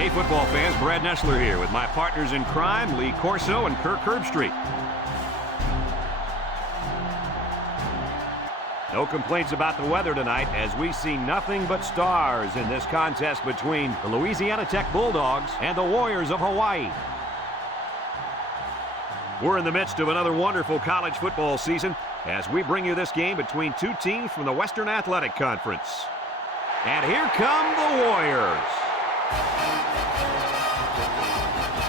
Hey, football fans, Brad Nessler here with my partners in crime, Lee Corso and Kirk Herbstreit. No complaints about the weather tonight as we see nothing but stars in this contest between the Louisiana Tech Bulldogs and the Warriors of Hawaii. We're in the midst of another wonderful college football season as we bring you this game between two teams from the Western Athletic Conference. And here come the Warriors.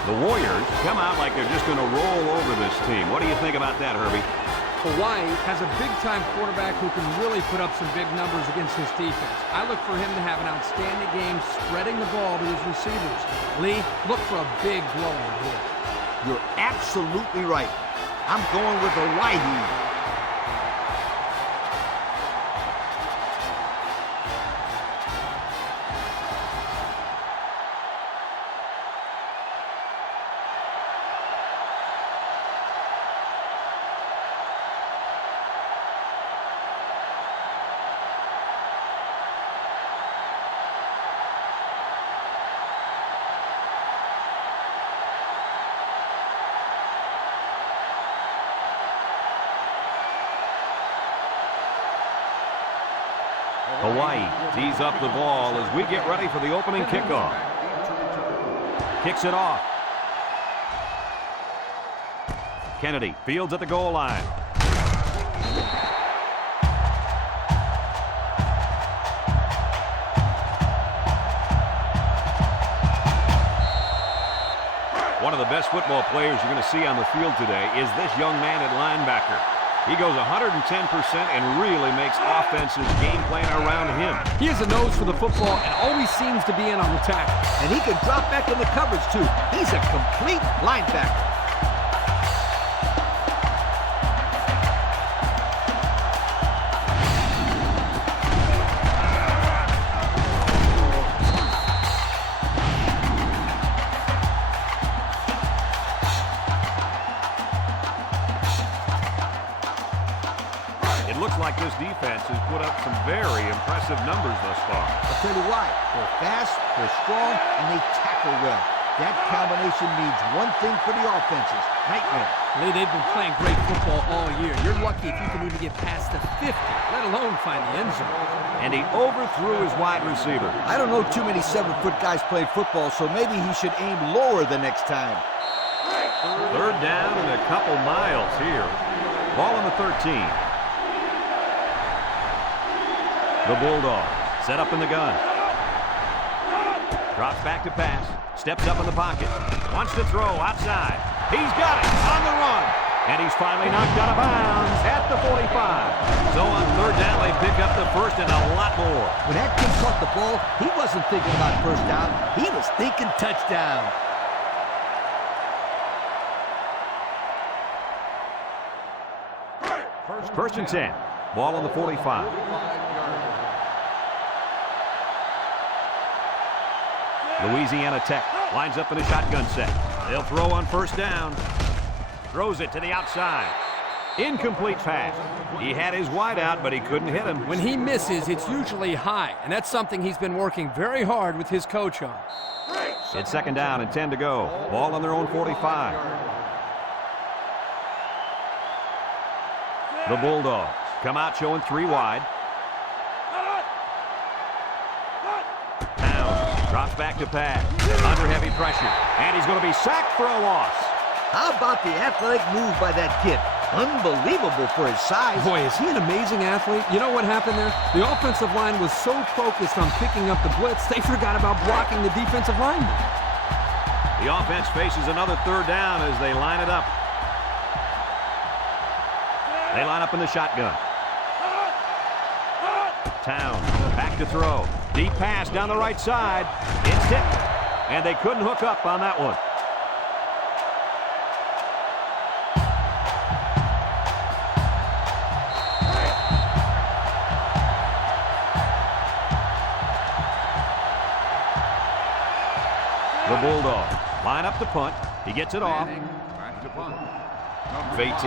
The Warriors come out like they're just going to roll over this team. What do you think about that, Herbie? Hawaii has a big-time quarterback who can really put up some big numbers against his defense. I look for him to have an outstanding game spreading the ball to his receivers. Lee, look for a big blowout here. You're absolutely right. I'm going with Hawaii. Hawaii tees up the ball as we get ready for the opening kickoff. Kicks it off. Kennedy fields at the goal line. One of the best football players you're going to see on the field today is this young man at linebacker. He goes 110% and really makes offenses game plan around him. He has a nose for the football and always seems to be in on the tackle. And he can drop back in the coverage, too. He's a complete linebacker. Looks like this defense has put up some very impressive numbers thus far. I'll tell you why. They're fast, they're strong, and they tackle well. That combination means one thing for the offenses: nightmare. Lee, they've been playing great football all year. You're lucky if you can even get past the 50, let alone find the end zone. And he overthrew his wide receiver. I don't know too many 7-foot guys playing football, so maybe he should aim lower the next time. Third down and a couple miles here. Ball on the 13. The Bulldogs set up in the gun. Drops back to pass. Steps up in the pocket. Wants to throw outside. He's got it on the run. And he's finally knocked out of bounds at the 45. So on third down, they pick up the first and a lot more. When that kid caught the ball, he wasn't thinking about first down. He was thinking touchdown. First and 10. Ball on the 45. Louisiana Tech lines up in a shotgun set. They'll throw on first down. Throws it to the outside. Incomplete pass. He had his wide out, but he couldn't hit him. When he misses, it's usually high, and that's something he's been working very hard with his coach on. It's second down and 10 to go. Ball on their own 45. The Bulldogs come out showing 3 wide. Drops back to pass. Under heavy pressure. And he's going to be sacked for a loss. How about the athletic move by that kid? Unbelievable for his size. Boy, is he an amazing athlete. You know what happened there? The offensive line was so focused on picking up the blitz, they forgot about blocking the defensive lineman. The offense faces another third down as they line it up. They line up in the shotgun. Towns back to throw. Deep pass down the right side. It's tipped. And they couldn't hook up on that one. The Bulldogs line up to punt. He gets it off. Fate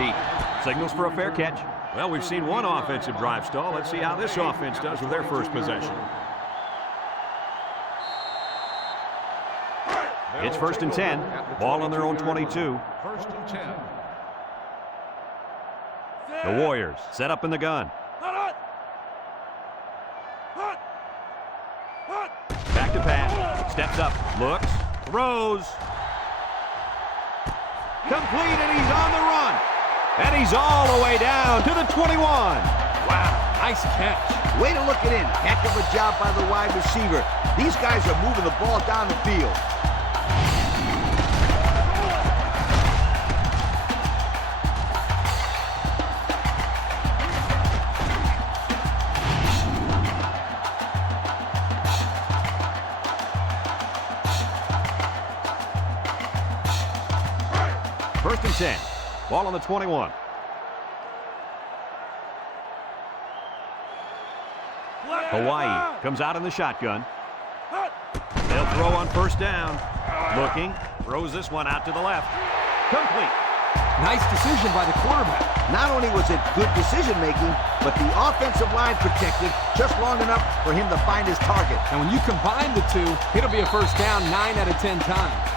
signals for a fair catch. Well, we've seen one offensive drive stall. Let's see how this offense does with their first possession. It's 1st and 10. Ball on their own 22. 1st and 10. The Warriors set up in the gun. Back to pass. Steps up. Looks. Throws. Complete, and he's on the run. And he's all the way down to the 21. Wow, nice catch. Way to look it in. Heck of a job by the wide receiver. These guys are moving the ball down the field. First and 10. Ball on the 21. Hawaii comes out in the shotgun. They'll throw on 1st down. Looking. Throws this one out to the left. Complete. Nice decision by the quarterback. Not only was it good decision-making, but the offensive line protected just long enough for him to find his target. And when you combine the two, it'll be a 1st down 9 out of 10 times.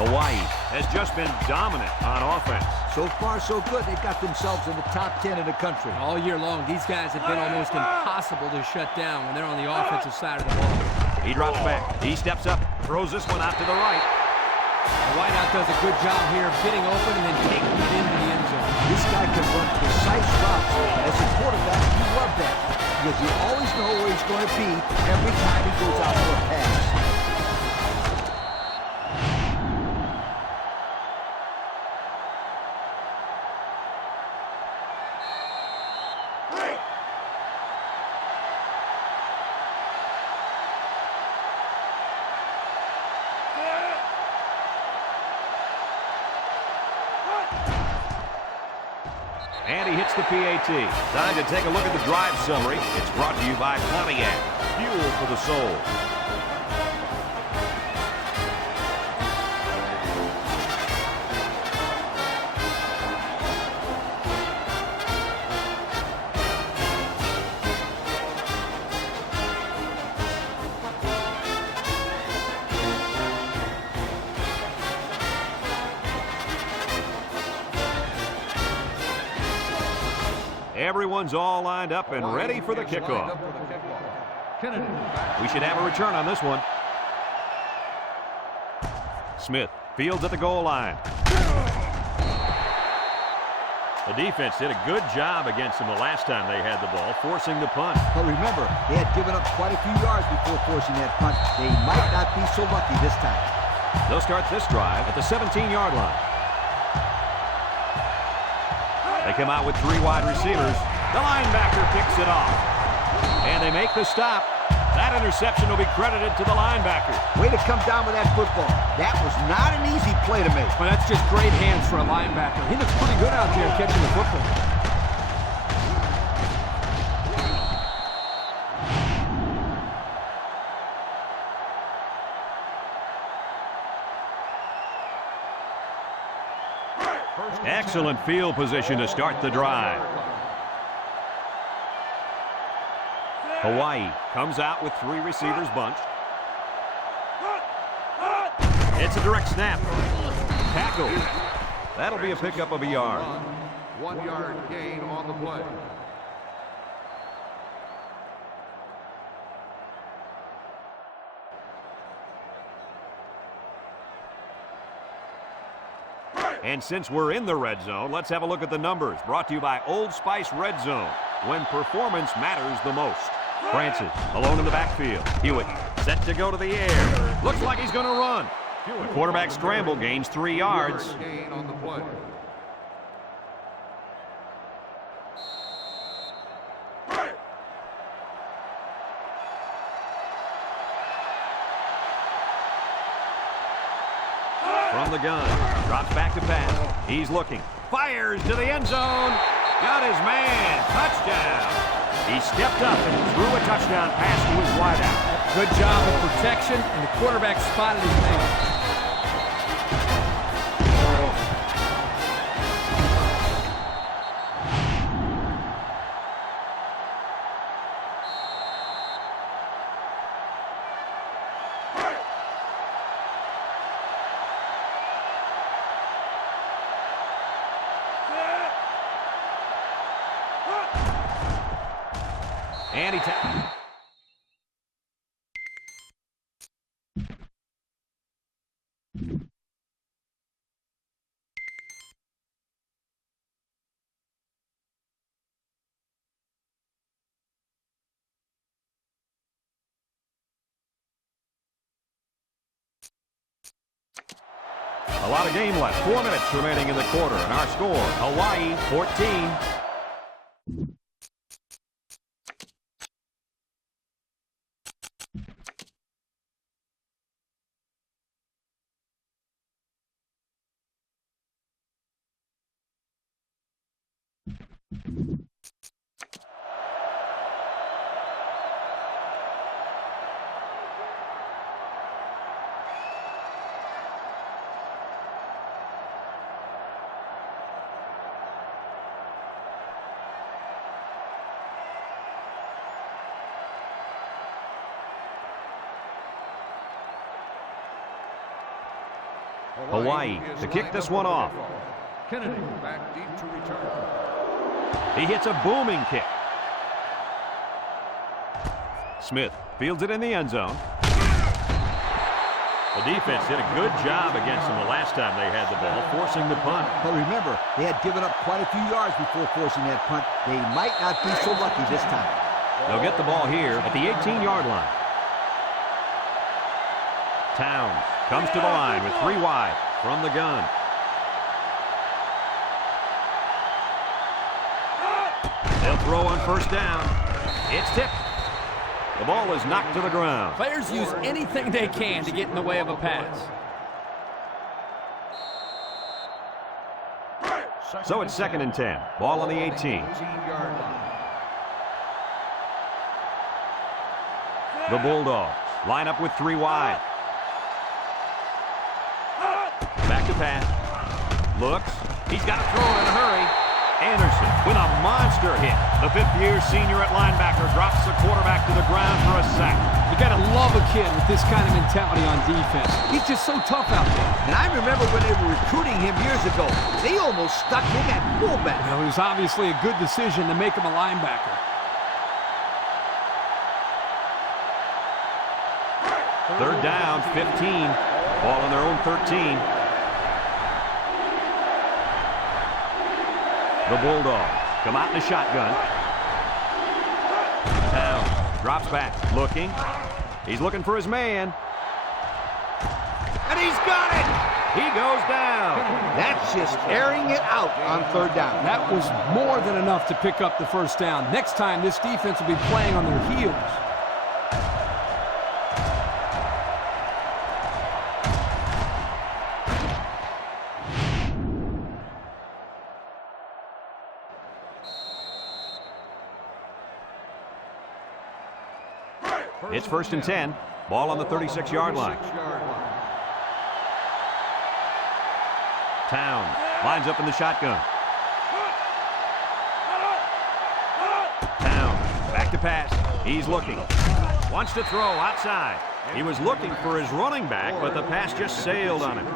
Hawaii has just been dominant on offense. So far, so good. They got themselves in the top 10 in the country. All year long, these guys have been almost impossible to shut down when they're on the offensive side of the ball. He drops back. He steps up. Throws this one out to the right. The wideout does a good job here of getting open and then taking it into the end zone. This guy can run precise routes. As a quarterback, you love that because you always know where he's going to be every time he goes out for a pass. And he hits the PAT. Time to take a look at the drive summary. It's brought to you by Pontiac. Fuel for the soul. Everyone's all lined up and ready for the kickoff. We should have a return on this one. Smith fields at the goal line. The defense did a good job against them the last time they had the ball, forcing the punt. But remember, they had given up quite a few yards before forcing that punt. They might not be so lucky this time. They'll start this drive at the 17-yard line. They come out with 3 wide receivers. The linebacker picks it off. And they make the stop. That interception will be credited to the linebacker. Way to come down with that football. That was not an easy play to make. But that's just great hands for a linebacker. He looks pretty good out there catching the football. Excellent field position to start the drive. Hawaii comes out with 3 receivers bunched. It's a direct snap. Tackle. That'll be a pickup of a yard. 1 yard gain on the play. And since we're in the red zone, let's have a look at the numbers. Brought to you by Old Spice Red Zone, when performance matters the most. Francis alone in the backfield. Hewitt set to go to the air. Looks like he's going to run. The quarterback scramble gains 3 yards. Gain on the play. From the gun, drops back to pass. He's looking, fires to the end zone. Got his man, touchdown. He stepped up and threw a touchdown pass to his wideout. Good job of protection, and the quarterback spotted his man. And he a lot of game left. 4 minutes remaining in the quarter. And our score, Hawaii 14. Hawaii to kick this one off. Kennedy back deep to return. He hits a booming kick. Smith fields it in the end zone. The defense did a good job against them the last time they had the ball, forcing the punt. But remember, they had given up quite a few yards before forcing that punt. They might not be so lucky this time. They'll get the ball here at the 18-yard line. Towns comes to the line with 3 wide from the gun. They'll throw on first down. It's tipped. The ball is knocked to the ground. Players use anything they can to get in the way of a pass. So it's 2nd and 10. Ball on the 18. 18-yard line. The Bulldogs line up with 3 wide. Back to pass. Looks. He's got to throw it in a hurry. Anderson with a monster hit. The 5th-year senior at linebacker drops the quarterback to the ground for a sack. You got to love a kid with this kind of mentality on defense. He's just so tough out there. And I remember when they were recruiting him years ago, they almost stuck him at fullback. Well, it was obviously a good decision to make him a linebacker. 3rd down, 15. Ball on their own 13. The Bulldogs come out in the shotgun. Towns drops back, looking. He's looking for his man. And he's got it! He goes down. That's just airing it out on 3rd down. That was more than enough to pick up the first down. Next time, this defense will be playing on their heels. It's 1st and 10. Ball on the 36-yard line. Towns lines up in the shotgun. Towns back to pass. He's looking. Wants to throw outside. He was looking for his running back, but the pass just sailed on him.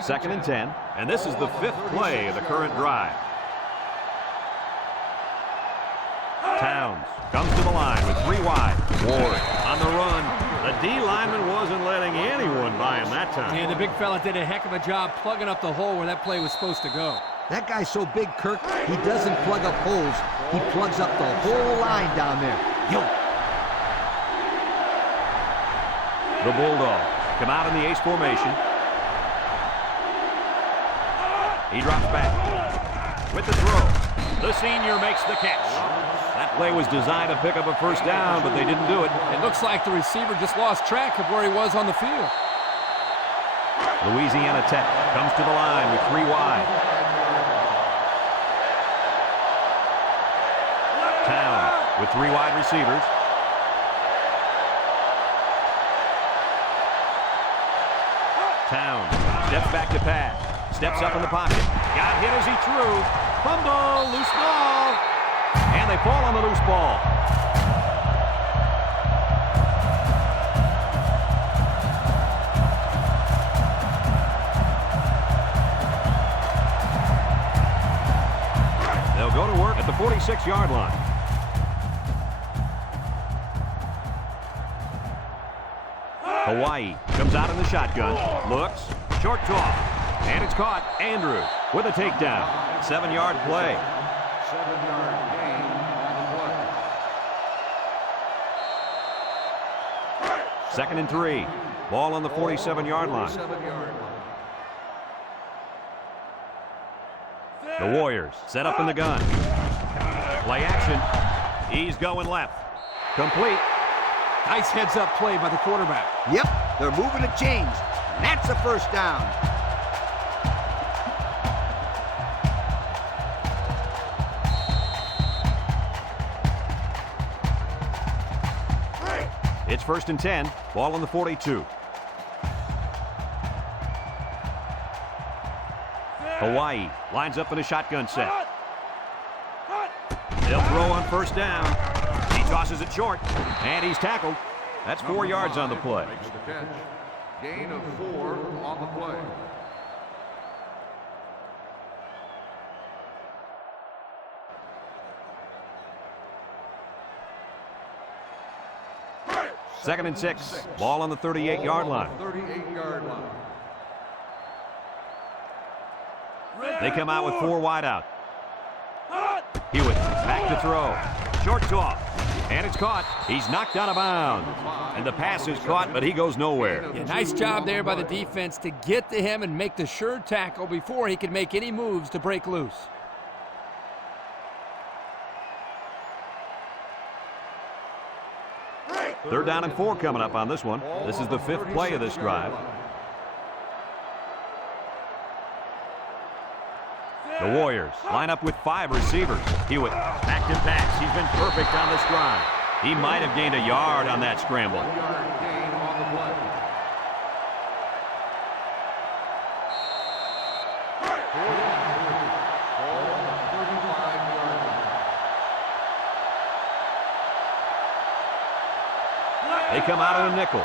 2nd and 10. And this is the 5th play of the current drive. Towns comes to the line with 3 wide. Ward on the run. The D lineman wasn't letting anyone by him that time. And the big fella did a heck of a job plugging up the hole where that play was supposed to go. That guy's so big, Kirk, he doesn't plug up holes. He plugs up the whole line down there. Yo. The Bulldogs come out in the ace formation. He drops back. With the throw. The senior makes the catch. That play was designed to pick up a first down, but they didn't do it. It looks like the receiver just lost track of where he was on the field. Louisiana Tech comes to the line with 3 wide. Towns with 3 wide receivers. Towns steps back to pass. Steps up in the pocket. Got hit as he threw. Fumble, loose ball. And they fall on the loose ball. 46-yard line. Hawaii comes out in the shotgun, looks, short toss, and it's caught. Andrews with a takedown. 7-yard play. 7-yard gain on the play. 2nd and 3. Ball on the 47-yard line. 47-yard line. The Warriors set up in the gun. Play action. He's going left. Complete. Nice heads-up play by the quarterback. Yep, they're moving the chains. And that's a first down. It's 1st and 10. Ball on the 42. Hawaii lines up in a shotgun set. They'll throw on 1st down. He tosses it short, and he's tackled. That's 4 yards on the play. Makes the catch. Gain of 4 on the play. Second and 6. Ball on the 38-yard line. 38-yard line. They come out with 4 wide out. Hewitt back to throw. Short toss. And it's caught. He's knocked out of bounds. And the pass is caught, but he goes nowhere. Yeah, nice job there by the defense to get to him and make the sure tackle before he could make any moves to break loose. Third down and 4 coming up on this one. This is the 5th play of this drive. The Warriors line up with 5 receivers. Hewitt back to pass. He's been perfect on this drive. He might have gained a yard on that scramble. 1-yard gain on the play. Ball on the 35-yard line. They come out in a nickel.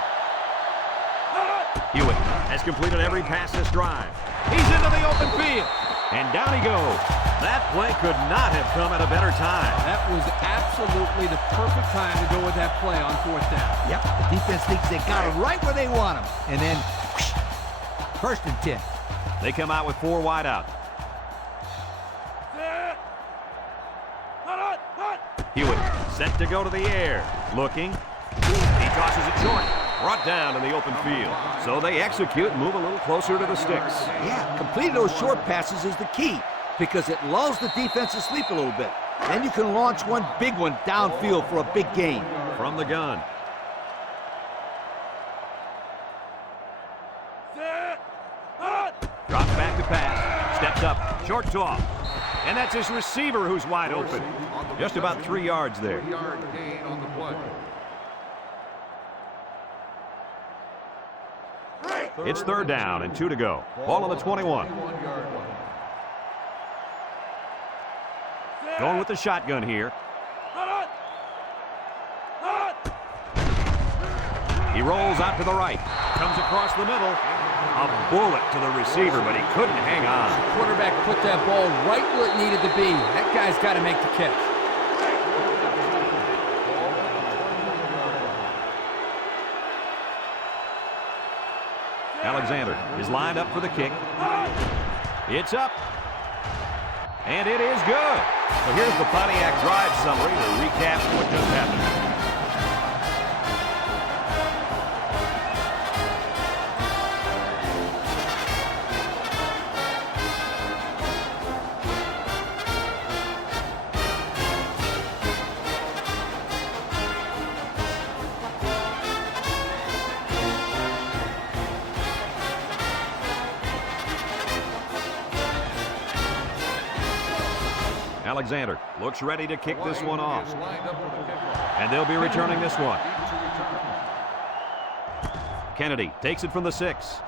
Hewitt has completed every pass this drive. He's into the open field. And down he goes. That play could not have come at a better time. That was absolutely the perfect time to go with that play on 4th down. Yep, the defense thinks they got it right where they want them. And then, 1st and 10. They come out with 4 wide out. Hewitt set to go to the air. Looking. He tosses it short. Brought down in the open field. So they execute and move a little closer to the sticks. Yeah, completing those short passes is the key because it lulls the defense to sleep a little bit. Then you can launch one big one downfield for a big gain. From the gun. Drops back to pass. Steps up. Short toss. And that's his receiver who's wide open. Just about 3 yards there. 3-yard gain on the play. It's 3rd down and 2 to go. Ball on the 21. 21-yard line. Going with the shotgun here. He rolls out to the right. Comes across the middle. A bullet to the receiver, but he couldn't hang on. The quarterback put that ball right where it needed to be. That guy's got to make the catch. Alexander is lined up for the kick. It's up. And it is good. So here's the Pontiac drive summary to recap what just happened. Alexander looks ready to kick this one off. And they'll be returning this one. Kennedy takes it from the 6.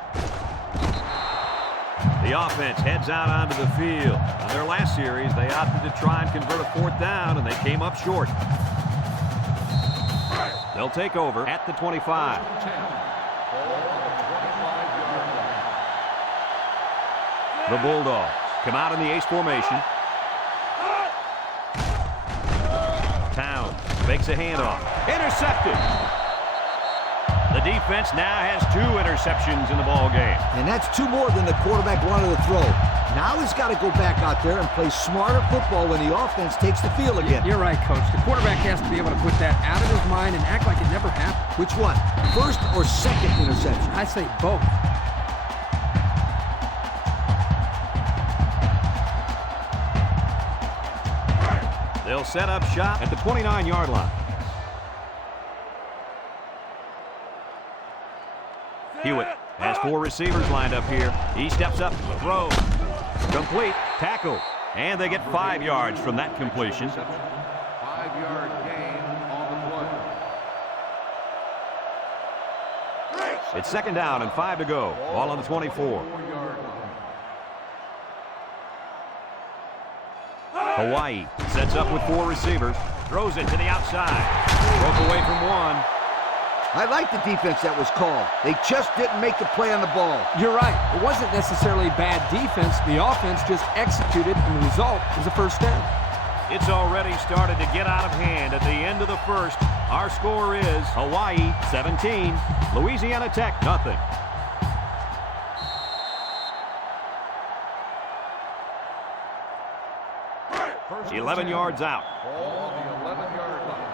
The offense heads out onto the field. On their last series, they opted to try and convert a 4th down, and they came up short. They'll take over at the 25. The Bulldogs come out in the ace formation. Fakes a handoff. Intercepted. The defense now has 2 interceptions in the ball game. And that's 2 more than the quarterback wanted to throw. Now he's got to go back out there and play smarter football when the offense takes the field again. You're right, Coach. The quarterback has to be able to put that out of his mind and act like it never happened. Which one? First or second interception? I say both. They'll set up shop at the 29-yard line. Hewitt has 4 receivers lined up here. He steps up, throws, complete, tackle, and they get 5 yards from that completion. 5-yard gain on the play. It's 2nd down and 5 to go. Ball on the 24. Hawaii sets up with 4 receivers, throws it to the outside. Broke away from 1. I like the defense that was called. They just didn't make the play on the ball. You're right. It wasn't necessarily bad defense. The offense just executed, and the result was a first down. It's already started to get out of hand at the end of the first. Our score is Hawaii 17, Louisiana Tech nothing. First 11 yards out. Ball on the 11-yard line.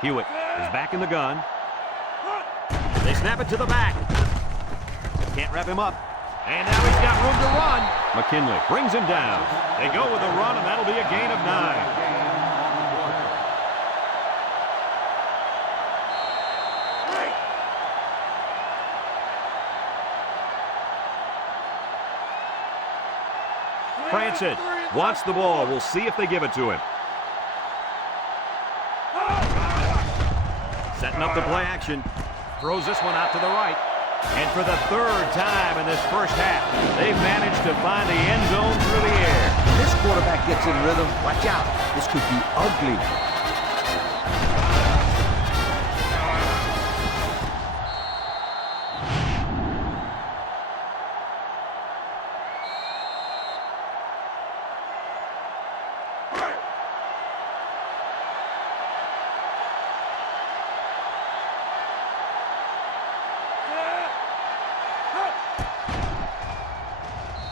Hewitt is back in the gun. They snap it to the back. Can't wrap him up. And now he's got room to run. McKinley brings him down. They go with a run, and that'll be a gain of 9. Francis wants the ball. We'll see if they give it to him. Setting up the play action. Throws this one out to the right. And for the 3rd time in this first half, they've managed to find the end zone through the air. When this quarterback gets in rhythm, watch out. This could be ugly.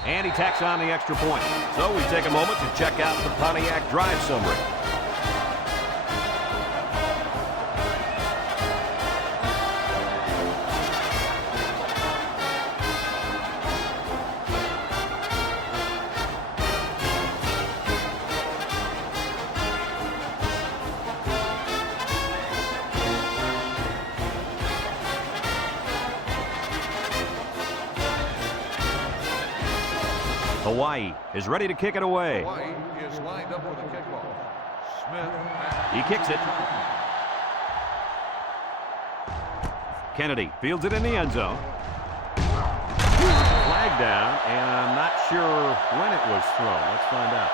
And he tacks on the extra point. So we take a moment to check out the Pontiac drive summary. Hawaii is ready to kick it away. Hawaii is lined up with a kickoff. Smith. He kicks it. Kennedy fields it in the end zone. Flag down, and I'm not sure when it was thrown. Let's find out.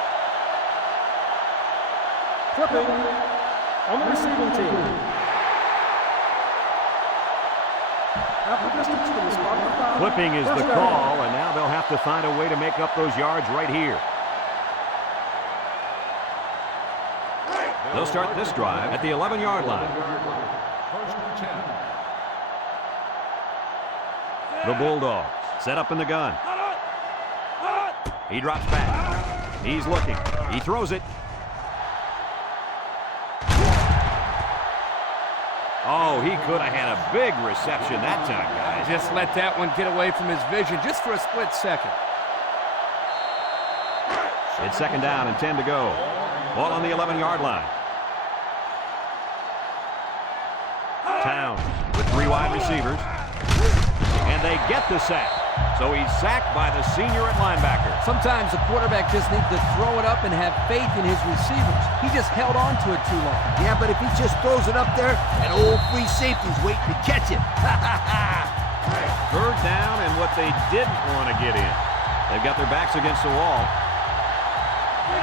Flipping on the receiving team. After distance for the spot for foul. Flipping is the First down. call, and now they'll have to find a way to make up those yards right here. They'll start this drive at the 11-yard line. First and 10. The Bulldogs set up in the gun. He drops back. He's looking. He throws it. Oh, he could have had a big reception that time, guys. Just let that one get away from his vision just for a split second. It's 2nd down and 10 to go. Ball on the 11-yard line. Towns with 3 wide receivers. And they get the sack. So he's sacked by the senior at linebacker. Sometimes a quarterback just needs to throw it up and have faith in his receivers. He just held on to it too long. Yeah, but if he just throws it up there, an old free safety's waiting to catch it. 3rd down and what they didn't want to get in. They've got their backs against the wall.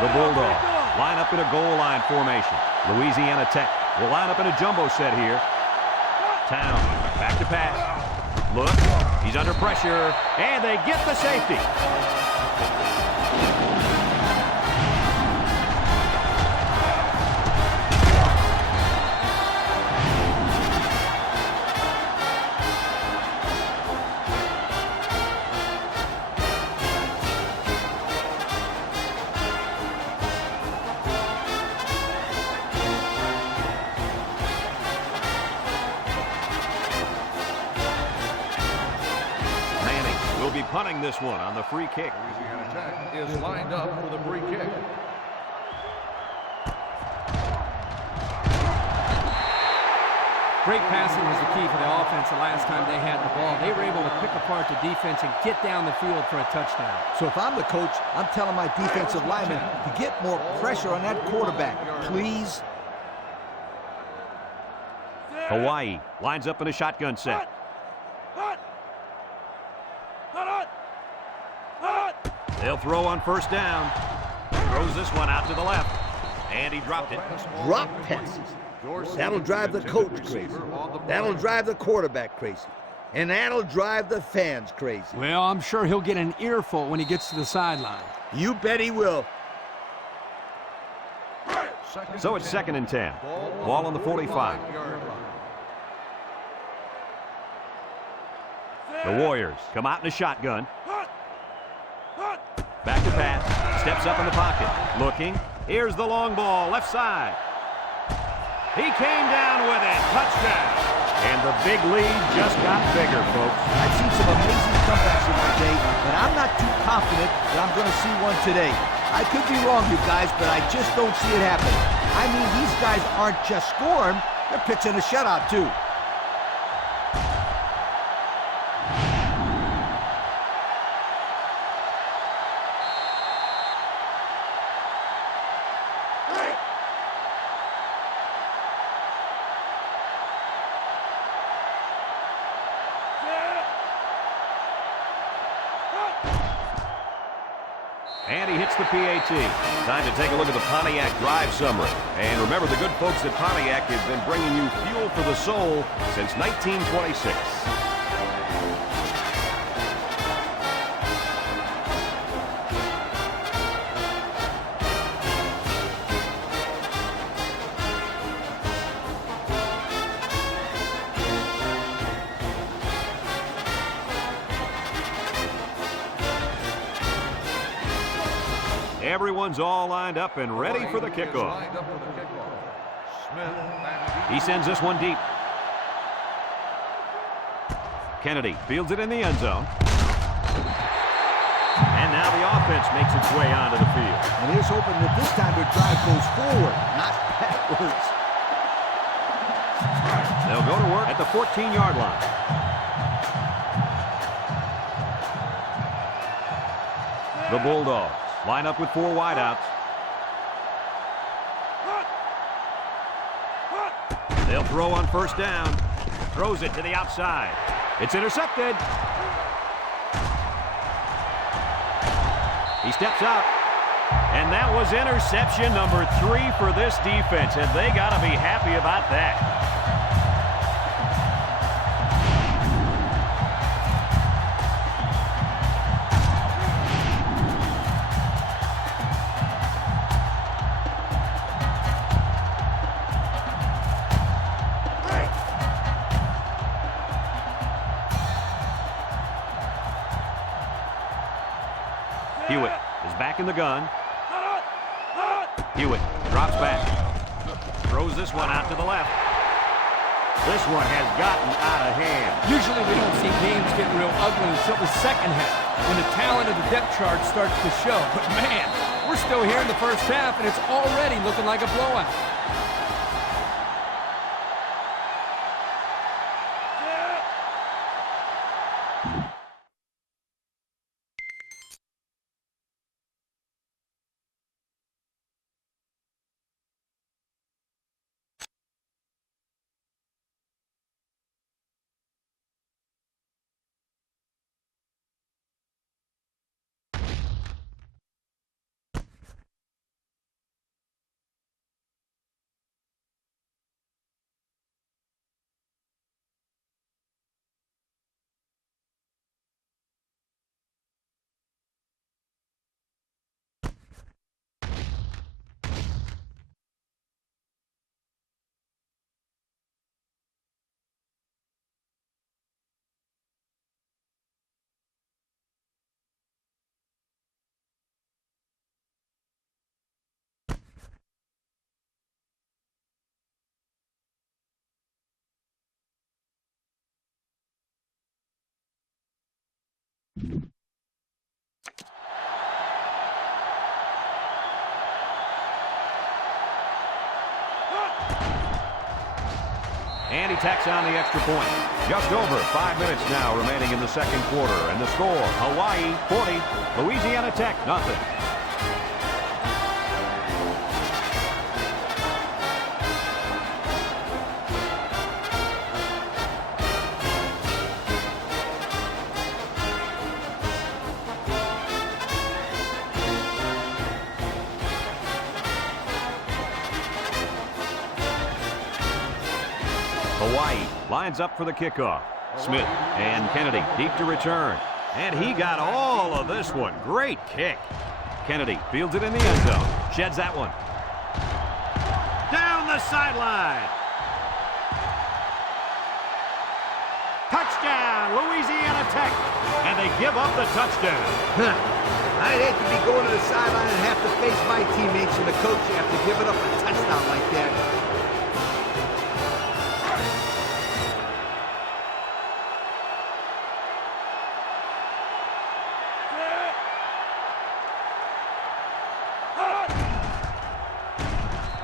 The Bulldogs line up in a goal line formation. Louisiana Tech will line up in a jumbo set here. Town back to pass. Look, he's under pressure, and they get the safety. punting this one on the free kick. Louisiana Tech is lined up for the free kick. Great passing was the key for the offense the last time they had the ball. They were able to pick apart the defense and get down the field for a touchdown. So if I'm the coach, I'm telling my defensive linemen to get more pressure on that quarterback, please. Hawaii lines up in a shotgun set. They'll throw on first down. Throws this one out to the left. And he dropped it. Drop passes. That'll drive the coach crazy. That'll drive the quarterback crazy. And that'll drive the fans crazy. Well, I'm sure he'll get an earful when he gets to the sideline. You bet he will. So it's 2nd and 10. Ball on the 45. The Warriors come out in a shotgun. Back to pass. Steps up in the pocket. Looking. Here's the long ball, left side. He came down with it. Touchdown. And the big lead just got bigger, folks. I've seen some amazing comebacks in my day, but I'm not too confident that I'm going to see one today. I could be wrong, you guys, but I just don't see it happening. I mean, these guys aren't just scoring, they're pitching a shutout, too. And he hits the PAT. Time to take a look at the Pontiac Drive Summary. And remember, the good folks at Pontiac have been bringing you fuel for the soul since 1926. Everyone's all lined up and ready for the kickoff. He sends this one deep. Kennedy fields it in the end zone. And now the offense makes its way onto the field. And here's hoping that this time their drive goes forward, not backwards. They'll go to work at the 14-yard line. The Bulldogs line up with 4 wideouts. They'll throw on first down. Throws it to the outside. It's intercepted. He steps out. And that was interception number 3 for this defense, and they got to be happy about that. Hewitt is back in the gun. Hewitt drops back. Throws this one out to the left. This one has gotten out of hand. Usually we don't see games getting real ugly until the second half, when the talent of the depth chart starts to show. But man, we're still here in the first half, and it's already looking like a blowout. And he tacks on the extra point. Just over 5 minutes now remaining in the second quarter. And the score, Hawaii 40, Louisiana Tech nothing. Hawaii lines up for the kickoff. Smith and Kennedy deep to return. And he got all of this one. Great kick. Kennedy fields it in the end zone. Sheds that one. Down the sideline. Touchdown, Louisiana Tech. And they give up the touchdown. I'd hate to be going to the sideline and have to face my teammates and the coach after giving up a touchdown like that.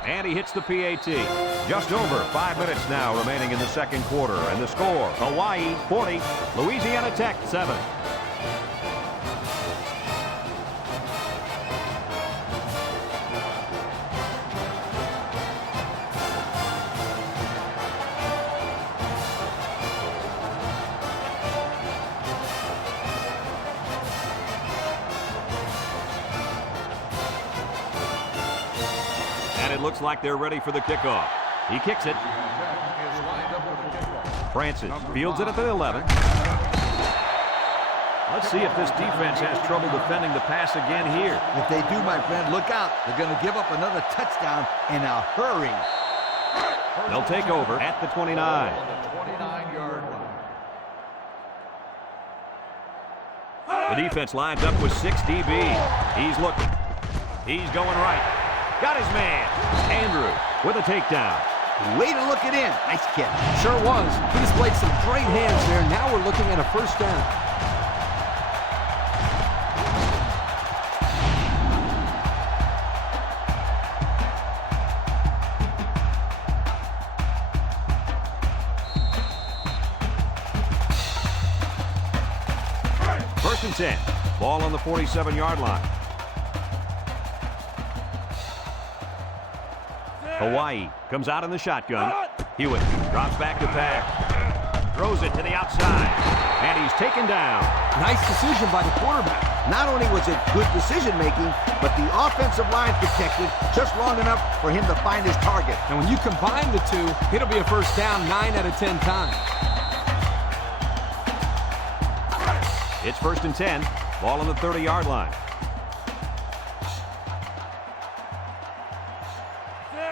And he hits the PAT. Just over 5 minutes now remaining in the second quarter. And the score, Hawaii 40, Louisiana Tech 7. It looks like they're ready for the kickoff. He kicks it. Francis fields it at the 11. Let's see if this defense has trouble defending the pass again here. If they do, my friend, look out. They're going to give up another touchdown in a hurry. They'll take over at the 29. The defense lines up with 6 DB. He's looking. He's going right. Got his man. Andrew with a takedown. Way to look it in. Nice kick. Sure was. He displayed some great hands there. Now we're looking at a first down. First and 10. Ball on the 47-yard line. Hawaii comes out in the shotgun. Hewitt drops back to pass. Throws it to the outside. And he's taken down. Nice decision by the quarterback. Not only was it good decision-making, but the offensive line protected just long enough for him to find his target. And when you combine the two, it'll be a first down 9 out of 10 times. It's first and 10. Ball on the 30-yard line.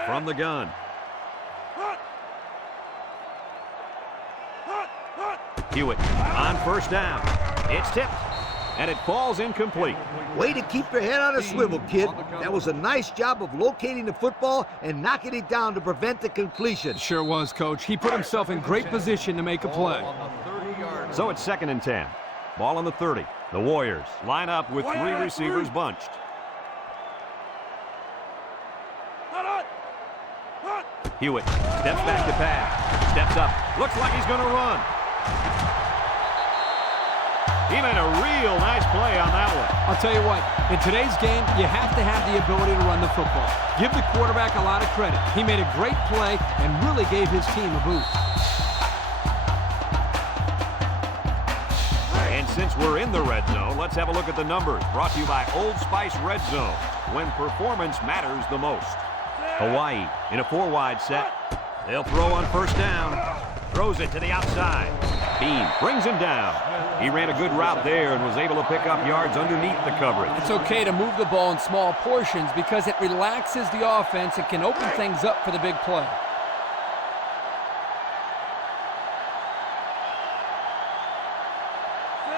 From the gun. Hewitt on first down. It's tipped, and it falls incomplete. Way to keep your head on a swivel, kid. That was a nice job of locating the football and knocking it down to prevent the completion. Sure was, Coach. He put himself in great position to make a play. So it's second and 10. Ball on the 30. The Warriors line up with 3 receivers bunched. Hewitt steps back to pass. Steps up. Looks like he's going to run. He made a real nice play on that one. I'll tell you what, in today's game, you have to have the ability to run the football. Give the quarterback a lot of credit. He made a great play and really gave his team a boost. And since we're in the red zone, let's have a look at the numbers. Brought to you by Old Spice Red Zone, when performance matters the most. Hawaii in a 4-wide set. They'll throw on first down. Throws it to the outside. Bean brings him down. He ran a good route there and was able to pick up yards underneath the coverage. It's okay to move the ball in small portions because it relaxes the offense and can open things up for the big play.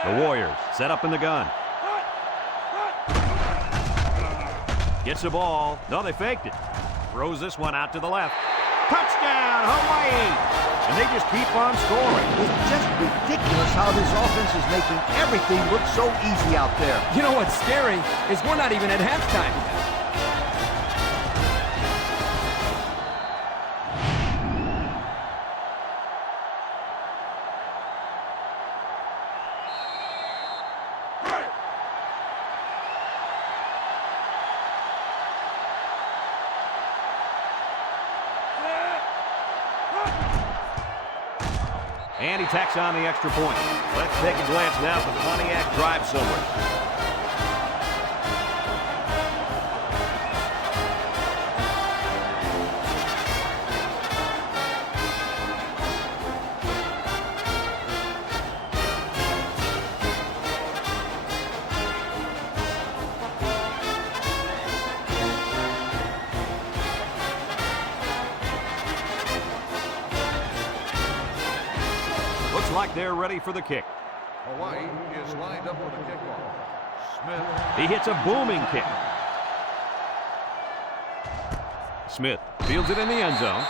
The Warriors set up in the gun. Gets the ball. No, they faked it. Throws this one out to the left. Touchdown, Hawaii! And they just keep on scoring. It's just ridiculous how this offense is making everything look so easy out there. You know what's scary is we're not even at halftime yet. And he tacks on the extra point. Let's take a glance now at the Pontiac drive somewhere. Looks like they're ready for the kick. Hawaii is lined up for the kickoff. Smith. He hits a booming kick. Smith fields it in the end zone.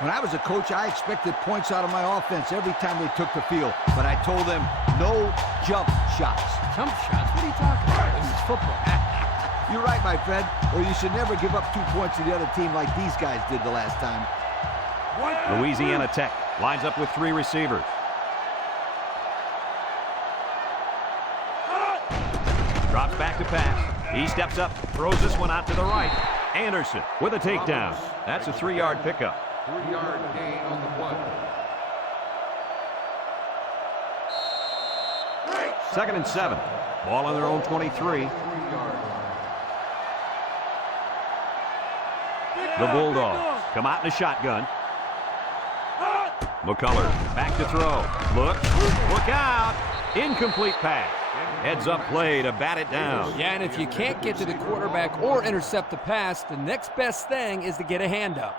When I was a coach, I expected points out of my offense every time they took the field. But I told them, no jump shots. Jump shots? What are you talking about? This is football. You're right, my friend. Or you should never give up 2 points to the other team like these guys did the last time. Louisiana Tech lines up with 3 receivers. Drops back to pass. He steps up, throws this one out to the right. Anderson with a takedown. That's a 3-yard pickup. 3-yard gain on the play. 2nd and 7. Ball on their own 23. The Bulldogs come out in a shotgun. McCullers back to throw. Look out. Incomplete pass. Heads up play to bat it down. Yeah, and if you can't get to the quarterback or intercept the pass, the next best thing is to get a hand up.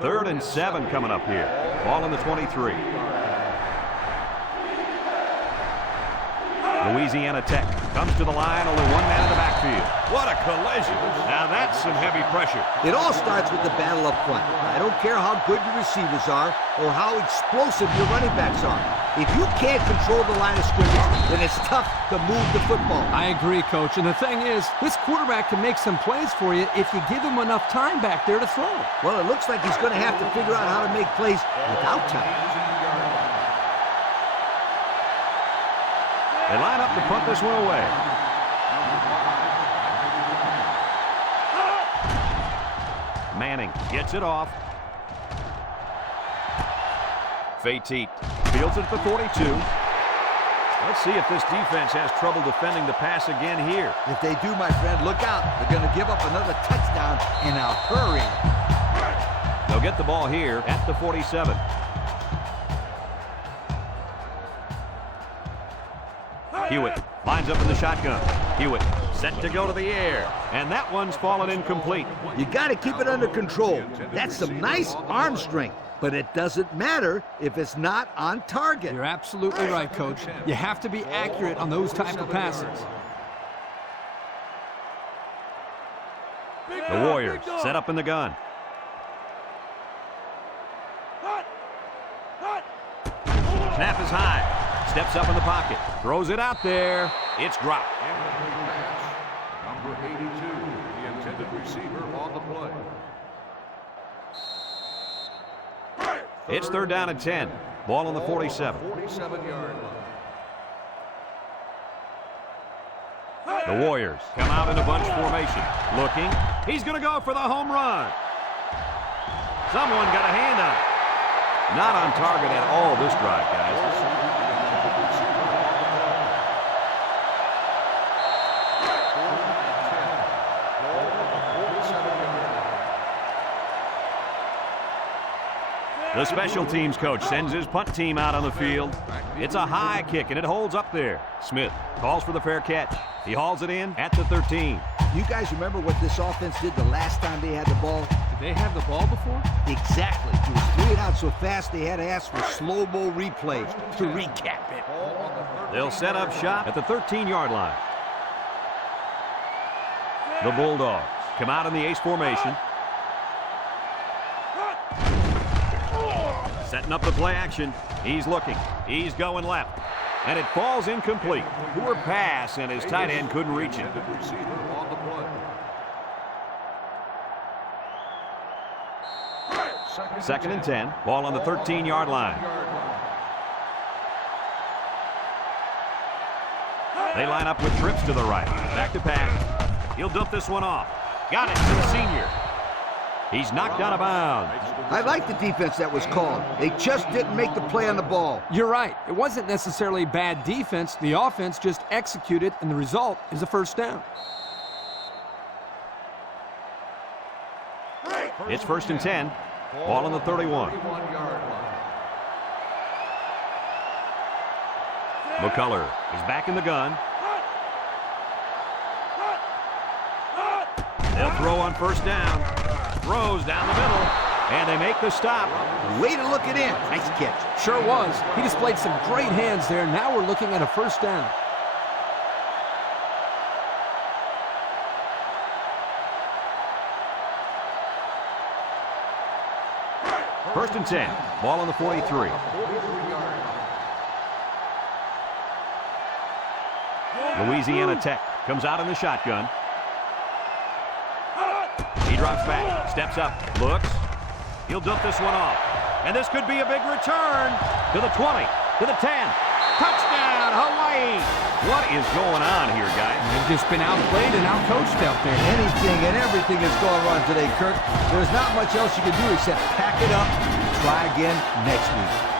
Third and 7 coming up here. Ball on the 23. Louisiana Tech comes to the line, only 1 man in the backfield. What a collision. Now that's some heavy pressure. It all starts with the battle up front. I don't care how good your receivers are or how explosive your running backs are. If you can't control the line of scrimmage, then it's tough to move the football. I agree, Coach. And the thing is, this quarterback can make some plays for you if you give him enough time back there to throw. Well, it looks like he's going to have to figure out how to make plays without time. They line up to punt this one away. Manning gets it off. Petit fields it at the 42. Let's see if this defense has trouble defending the pass again here. If they do, my friend, look out. They're going to give up another touchdown in a hurry. They'll get the ball here at the 47. Hewitt lines up in the shotgun. Hewitt set to go to the air. And that one's fallen incomplete. You got to keep it under control. That's some nice arm strength. But it doesn't matter if it's not on target. You're absolutely right, Coach. You have to be accurate on those type of passes. The Warriors set up in the gun. Snap is high. Steps up in the pocket. Throws it out there. It's dropped. Number 82, the intended receiver on the play. It's 3rd down and 10. Ball on the 47. 47-yard line. The Warriors come out in a bunch formation. Looking. He's going to go for the home run. Someone got a hand on it. Not on target at all this drive, guys. The special teams coach sends his punt team out on the field. It's a high kick, and it holds up there. Smith calls for the fair catch. He hauls it in at the 13. You guys remember what this offense did the last time they had the ball? Did they have the ball before? Exactly. It was 3 and out so fast they had to ask for slow-mo replays to recap it. They'll set up shop at the 13-yard line. The Bulldogs come out in the ace formation. Setting up the play action. He's looking. He's going left. And it falls incomplete. Poor pass, and his tight end couldn't reach it. Second and 10. Ball on the 13-yard line. They line up with trips to the right. Back to pass. He'll dump this one off. Got it to the senior. He's knocked out of bounds. I like the defense that was called. They just didn't make the play on the ball. You're right. It wasn't necessarily bad defense. The offense just executed, and the result is a first down. It's 1st and 10. Ball on the 31. McCullough is back in the gun. They'll throw on first down. Throws down the middle, and they make the stop. Way to look it in. Nice catch. Sure was. He displayed some great hands there. Now we're looking at a first down. First and 10. Ball on the 43. Louisiana Tech comes out in the shotgun. He drops back, steps up, looks. He'll dump this one off. And this could be a big return to the 20, to the 10. Touchdown, Hawaii! What is going on here, guys? They've just been outplayed and outcoached out there. Anything and everything has gone wrong today, Kirk. There's not much else you can do except pack it up and try again next week.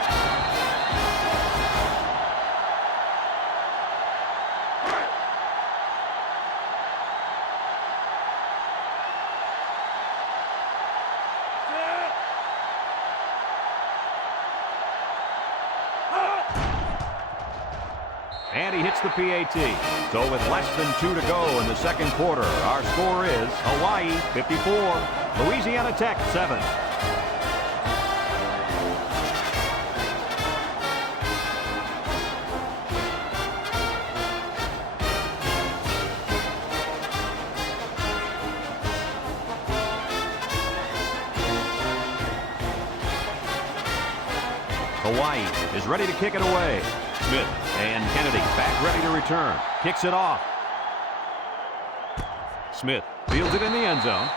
And he hits the PAT. So with less than 2 to go in the second quarter, our score is Hawaii 54, Louisiana Tech 7. Hawaii is ready to kick it away. Smith and Kennedy back ready to return. Kicks it off. Smith fields it in the end zone.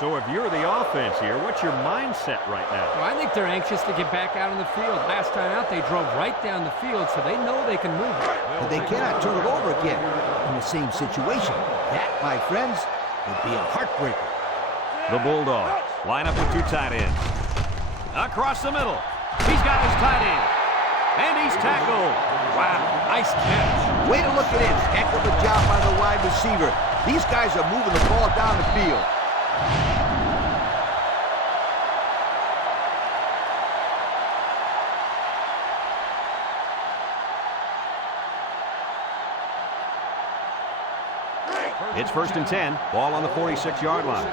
So if you're the offense here, what's your mindset right now? Well, I think they're anxious to get back out on the field. Last time out, they drove right down the field, so they know they can move it. But they cannot turn it over again in the same situation. That, my friends, would be a heartbreaker. The Bulldogs line up with 2 tight ends. Across the middle. He's got his tight end. And he's tackled. Wow, nice catch. Way to look it in. Heck of a job by the wide receiver. These guys are moving the ball down the field. It's 1st and 10. Ball on the 46-yard line.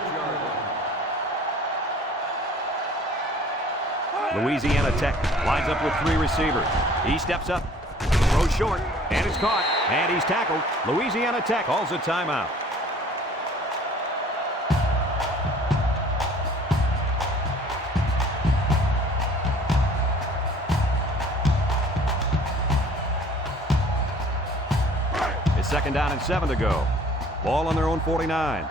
Louisiana Tech lines up with 3 receivers. He steps up, throws short, and it's caught, and he's tackled. Louisiana Tech calls a timeout. It's 2nd down and 7 to go. Ball on their own 49.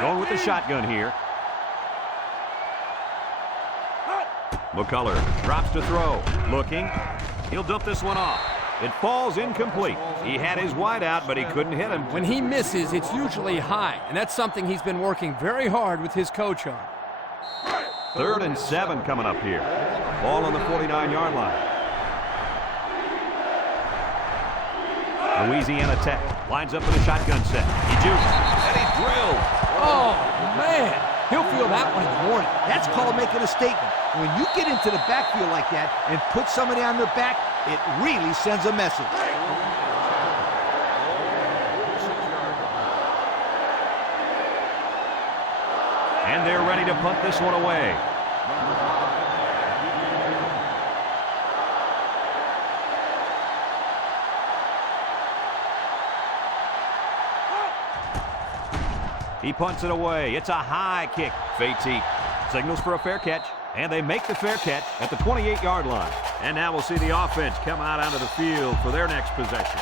Going with the shotgun here. McCullough drops to throw. Looking. He'll dump this one off. It falls incomplete. He had his wide out, but he couldn't hit him. When he misses, it's usually high, and that's something he's been working very hard with his coach on. 3rd and 7 coming up here. Ball on the 49-yard line. Louisiana Tech lines up in a shotgun set. He jukes, and he's drilled. Oh, man. He'll feel that one in the morning. That's called making a statement. When you get into the backfield like that and put somebody on their back, it really sends a message. And they're ready to punt this one away. He punts it away. It's a high kick. Fate signals for a fair catch, and they make the fair catch at the 28-yard line. And now we'll see the offense come out onto the field for their next possession.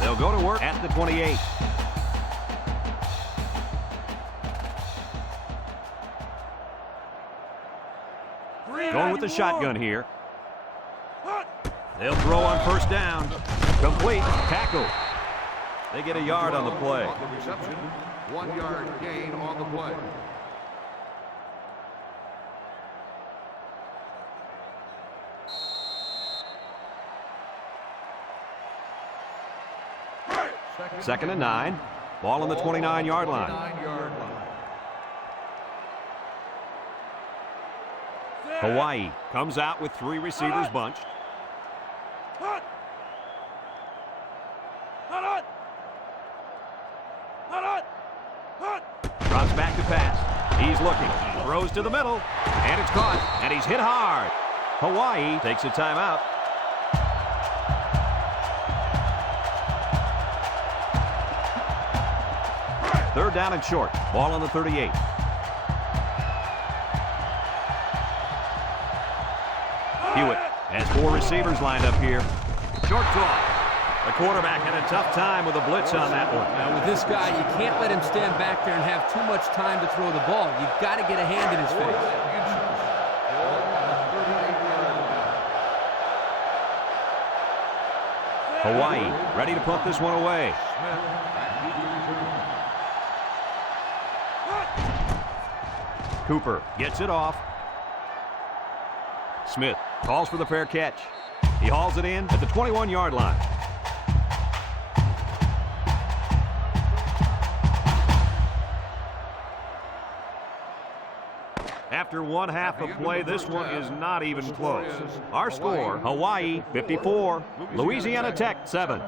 They'll go to work at the 28. Going with the shotgun here. They'll throw on first down. Complete. Tackle. They get a yard on the play. On the reception, 1 yard gain on the play. Second and 9. Ball on the 29-yard line. 29-yard line. Hawaii comes out with 3 receivers bunched. Drops back to pass. He's looking. Throws to the middle. And it's caught. And he's hit hard. Hawaii takes a timeout. Third down and short. Ball on the 38. Hewitt has 4 receivers lined up here. Short throw. The quarterback had a tough time with a blitz on that one. Now, with this guy, you can't let him stand back there and have too much time to throw the ball. You've got to get a hand in his face. Hawaii ready to punt this one away. Cooper gets it off. Smith calls for the fair catch. He hauls it in at the 21-yard line. After one half of play, this one is not even close. Our score, Hawaii 54, Louisiana Tech 7.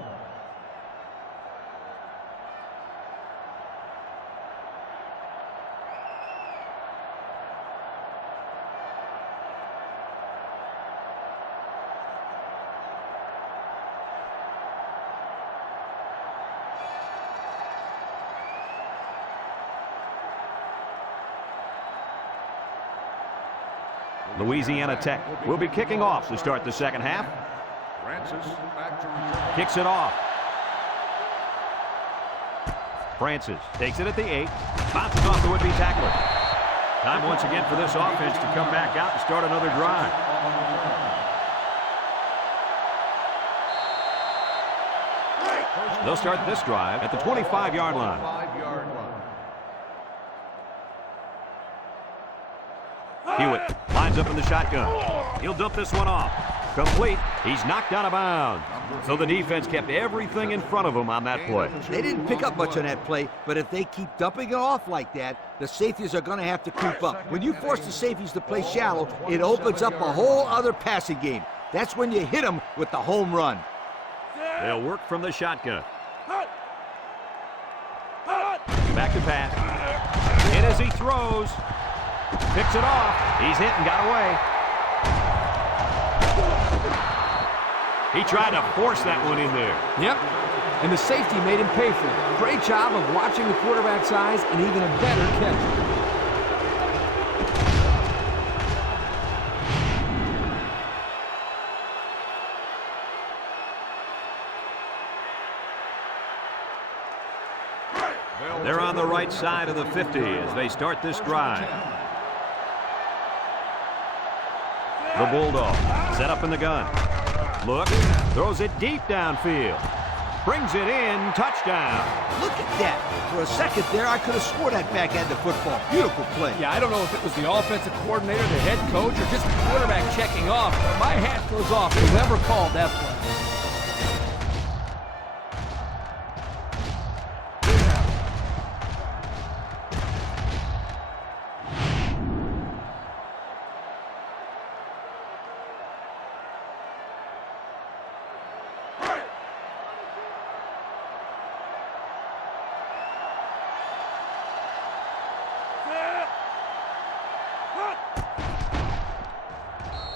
Louisiana Tech will be kicking off to start the second half. Francis back to return. Kicks it off. Francis takes it at the 8. Bounces off the would-be tackler. Time once again for this offense to come back out and start another drive. They'll start this drive at the 25-yard line. 5-yard line. Hewitt lines up in the shotgun. He'll dump this one off. Complete. He's knocked out of bounds. So the defense kept everything in front of him on that play. They didn't pick up much on that play, but if they keep dumping it off like that, the safeties are going to have to creep up. When you force the safeties to play shallow, it opens up a whole other passing game. That's when you hit them with the home run. They'll work from the shotgun. Back to pass. In as he throws. Picks it off. He's hit and got away. He tried to force that one in there. Yep, and the safety made him pay for it. Great job of watching the quarterback's eyes and even a better catch. They're on the right side of the 50 as they start this drive. The Bulldog set up in the gun. Look, throws it deep downfield. Brings it in, touchdown. Look at that. For a second there, I could have swore that back had the football. Beautiful play. Yeah, I don't know if it was the offensive coordinator, the head coach, or just the quarterback checking off, but my hat goes off to whoever called that play.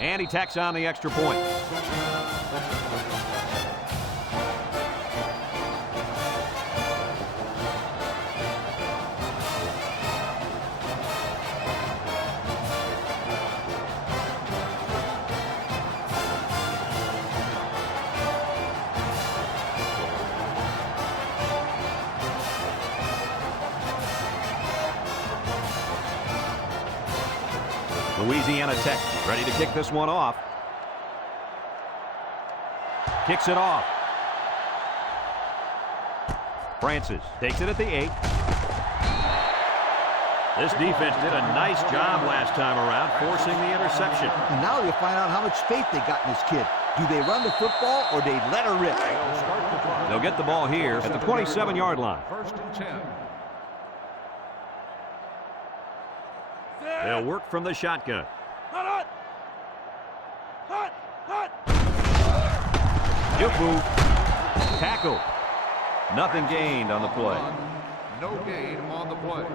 And he tacks on the extra point. Louisiana Tech ready to kick this one off. Kicks it off. Francis takes it at the 8. This defense did a nice job last time around, forcing the interception. And now you'll find out how much faith they got in this kid. Do they run the football or they let her rip? They'll get the ball here at the 27-yard line. First and 10. They'll work from the shotgun. Good move. Tackle. Nothing gained on the play. No gain on the play.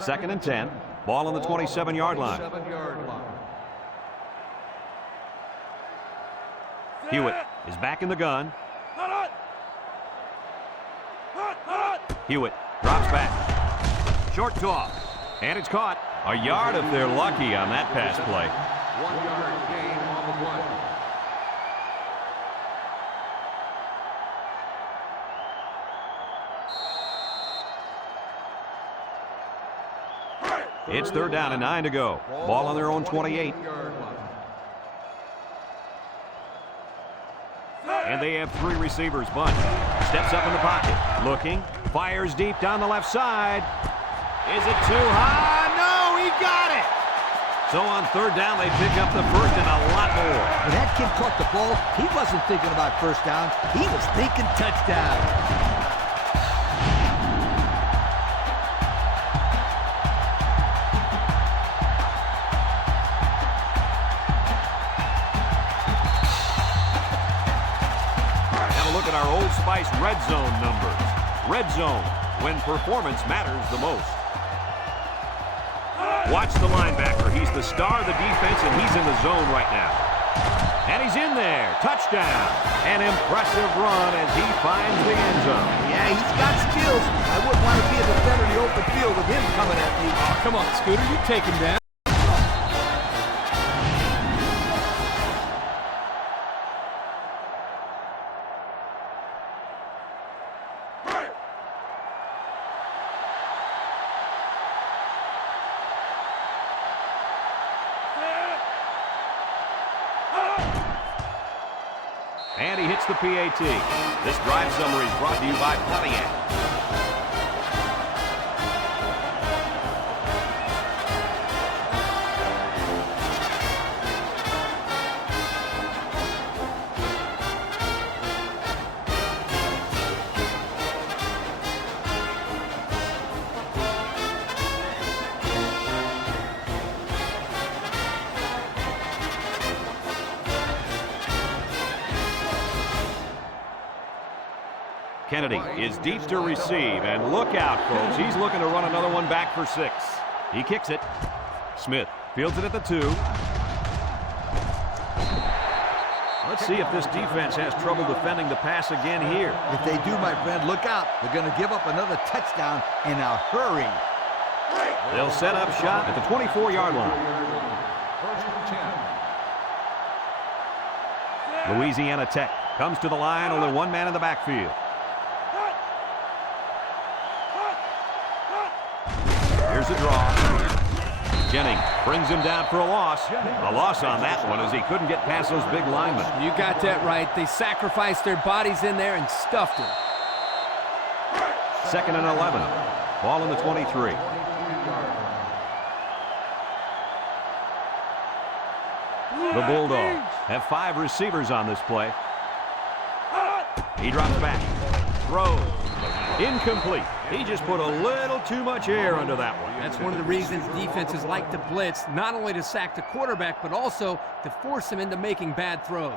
Second and 10. Ball on the 27-yard line. 7-yard line. Hewitt is back in the gun. Hewitt drops back. Short toss. And it's caught. A yard if they're lucky on that pass play. 1 yard gain on the play. It's 3rd down and 9 to go. Ball on their own 28. And they have 3 receivers. Bunch steps up in the pocket. Looking. Fires deep down the left side. Is it too high? No, he got it. So on 3rd down, they pick up the first and a lot more. When that kid caught the ball, he wasn't thinking about first down. He was thinking touchdown. At our Old Spice red zone numbers. Red zone, when performance matters the most. Watch the linebacker. He's the star of the defense, and he's in the zone right now. And he's in there. Touchdown. An impressive run as he finds the end zone. Yeah, he's got skills. I wouldn't want to be a defender in the open field with him coming at me. Oh, come on, Scooter. You take him down. And he hits the PAT. This drive summary is brought to you by Pontiac. Kennedy is deep to receive, and look out, folks. He's looking to run another one back for 6. He kicks it. Smith fields it at the 2. Let's see if this defense has trouble defending the pass again here. If they do, my friend, look out. They're going to give up another touchdown in a hurry. They'll set up shop at the 24-yard line. First and 10. Louisiana Tech comes to the line, only one man in the backfield. Here's the draw. Jennings brings him down for a loss. A loss on that one as he couldn't get past those big linemen. You got that right. They sacrificed their bodies in there and stuffed it. 2nd and 11. Ball in the 23. The Bulldogs have 5 receivers on this play. He drops back. Throws. Incomplete. He just put a little too much air under that one. That's one of the reasons defenses like to blitz, not only to sack the quarterback, but also to force him into making bad throws.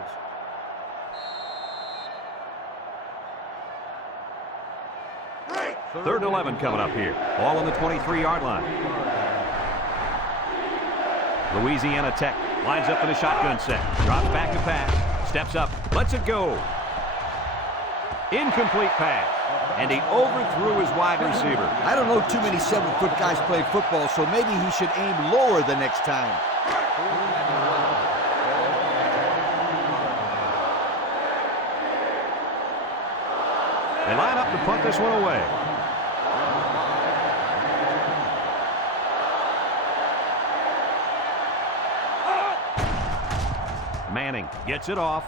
Third and 11 coming up here. Ball on the 23-yard line. Louisiana Tech lines up in a shotgun set. Drops back to pass. Steps up. Lets it go. Incomplete pass. And he overthrew his wide receiver. I don't know too many 7-foot guys play football, so maybe he should aim lower the next time. They line up to punt this one away. Manning gets it off.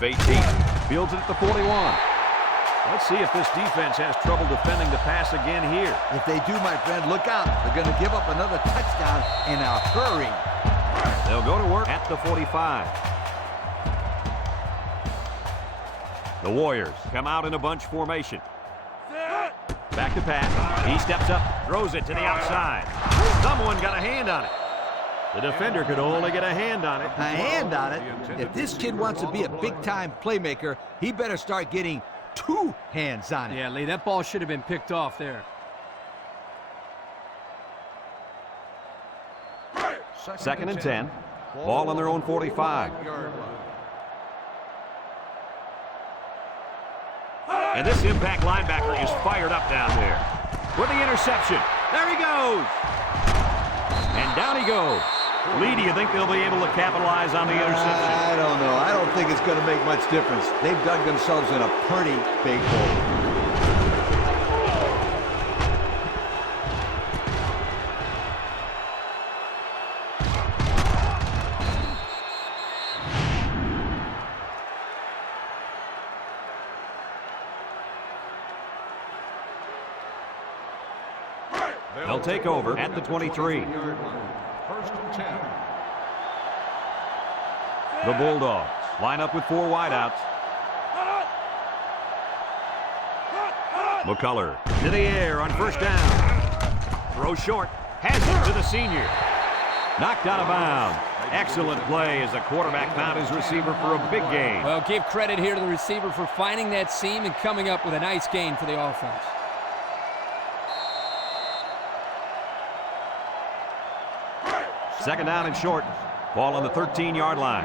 Fake deep. Fields it at the 41. Let's see if this defense has trouble defending the pass again here. If they do, my friend, look out. They're going to give up another touchdown in a hurry. They'll go to work at the 45. The Warriors come out in a bunch formation. Back to pass. He steps up, throws it to the outside. Someone got a hand on it. The defender could only get a hand on it. A hand on it? If this kid wants to be a big-time playmaker, he better start getting 2 hands on it. Yeah, Lee, that ball should have been picked off there. Second and 10. Ball on their own 45. And this impact linebacker is fired up down there. With the interception. There he goes. And down he goes. Lee, do you think they'll be able to capitalize on the interception? I don't know. I don't think it's going to make much difference. They've dug themselves in a pretty big hole. They'll take over at the 23. First and 10. The Bulldogs line up with 4 wideouts. McCullough to the air on first down. Throw short. Has it to the senior. Knocked out of bounds. Excellent play as the quarterback found his receiver for a big gain. Well, give credit here to the receiver for finding that seam and coming up with a nice gain for the offense. Second down and short. Ball on the 13-yard line.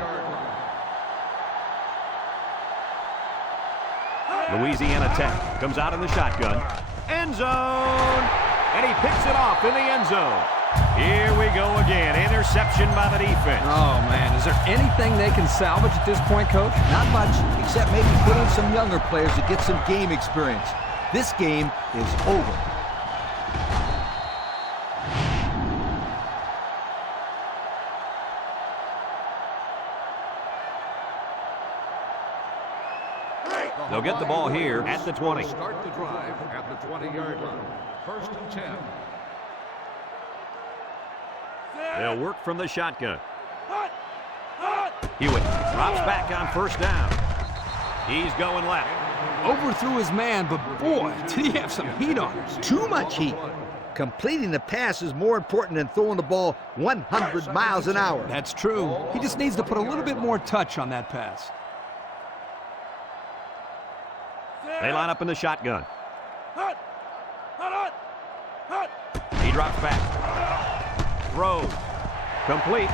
Louisiana Tech comes out in the shotgun. End zone. And he picks it off in the end zone. Here we go again. Interception by the defense. Oh, man. Is there anything they can salvage at this point, Coach? Not much, except maybe put in some younger players to get some game experience. This game is over. They'll get the ball here at the 20. Start the drive at the 20-yard line. First and 10. They'll work from the shotgun. Hewitt drops back on first down. He's going left. Overthrew his man, but boy, did he have some heat on him. Too much heat. Completing the pass is more important than throwing the ball 100 miles an hour. That's true. He just needs to put a little bit more touch on that pass. They line up in the shotgun. He drops back. Throws. Complete.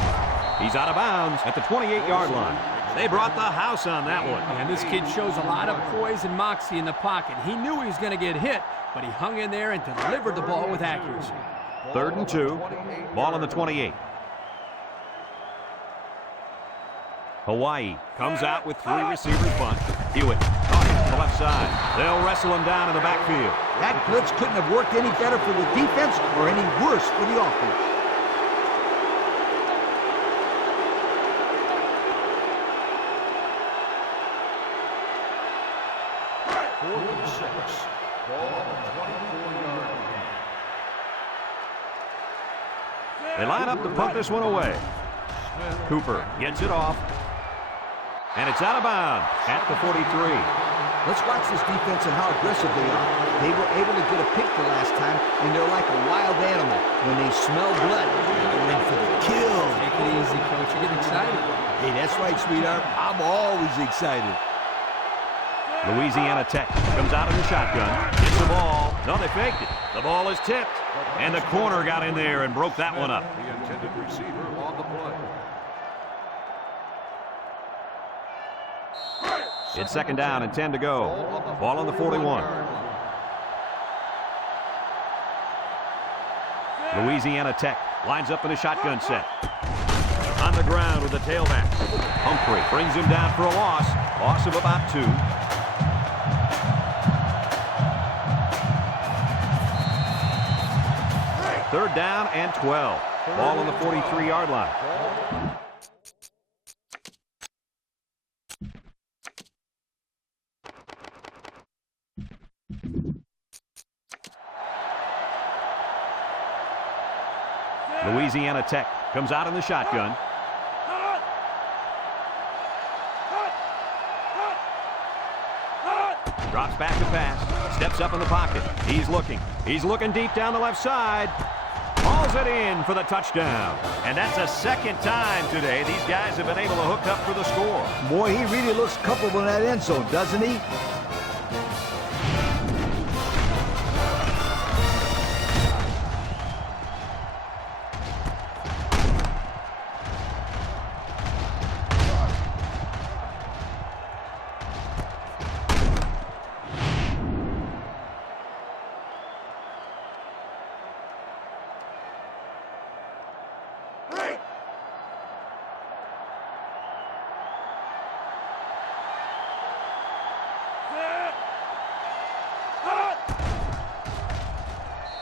He's out of bounds at the 28-yard line. They brought the house on that one. And this kid shows a lot of poise and moxie in the pocket. He knew he was going to get hit, but he hung in there and delivered the ball with accuracy. Third and 2. Ball on the 28. Hawaii comes out with 3 receivers bunt. Hewitt to the left side. They'll wrestle him down in the backfield. That blitz couldn't have worked any better for the defense or any worse for the offense. Fourth and 6. Ball on the 24-yard line. They line up to punt this one away. Cooper gets it off. And it's out of bounds at the 43. Let's watch this defense and how aggressive they are. They were able to get a pick the last time, and they're like a wild animal. When they smell blood, they're in for the kill. Take it easy, Coach. You're getting excited. Hey, that's right, sweetheart. I'm always excited. Louisiana Tech comes out in the shotgun. Gets the ball. No, they faked it. The ball is tipped. And the corner got in there and broke that one up. The intended receiver on the play. It's second down and 10 to go. Ball on the 41. Louisiana Tech lines up in a shotgun set. On the ground with the tailback. Humphrey brings him down for a loss. Loss of about 2. Third down and 12. Ball on the 43-yard line. Louisiana Tech comes out in the shotgun. Drops back to pass. Steps up in the pocket. He's looking deep down the left side. Hauls it in for the touchdown. And that's a second time today these guys have been able to hook up for the score. Boy, he really looks comfortable in that end zone, doesn't he?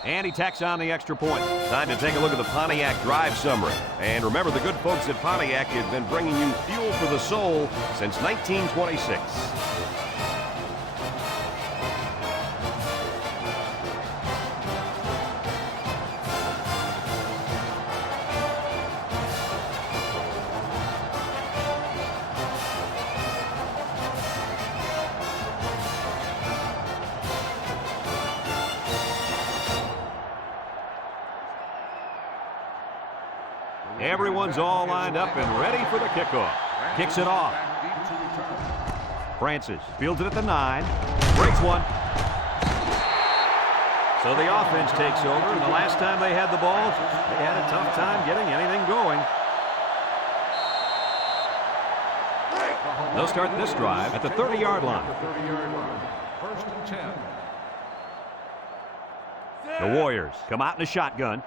And he tacks on the extra point. Time to take a look at the Pontiac drive summary. And remember, the good folks at Pontiac have been bringing you fuel for the soul since 1926. Everyone's all lined up and ready for the kickoff. Kicks it off. Francis fields it at the 9. Breaks one. So the offense takes over, and the last time they had the ball, they had a tough time getting anything going. They'll start this drive at the 30-yard line. First and 10. The Warriors come out in a shotgun.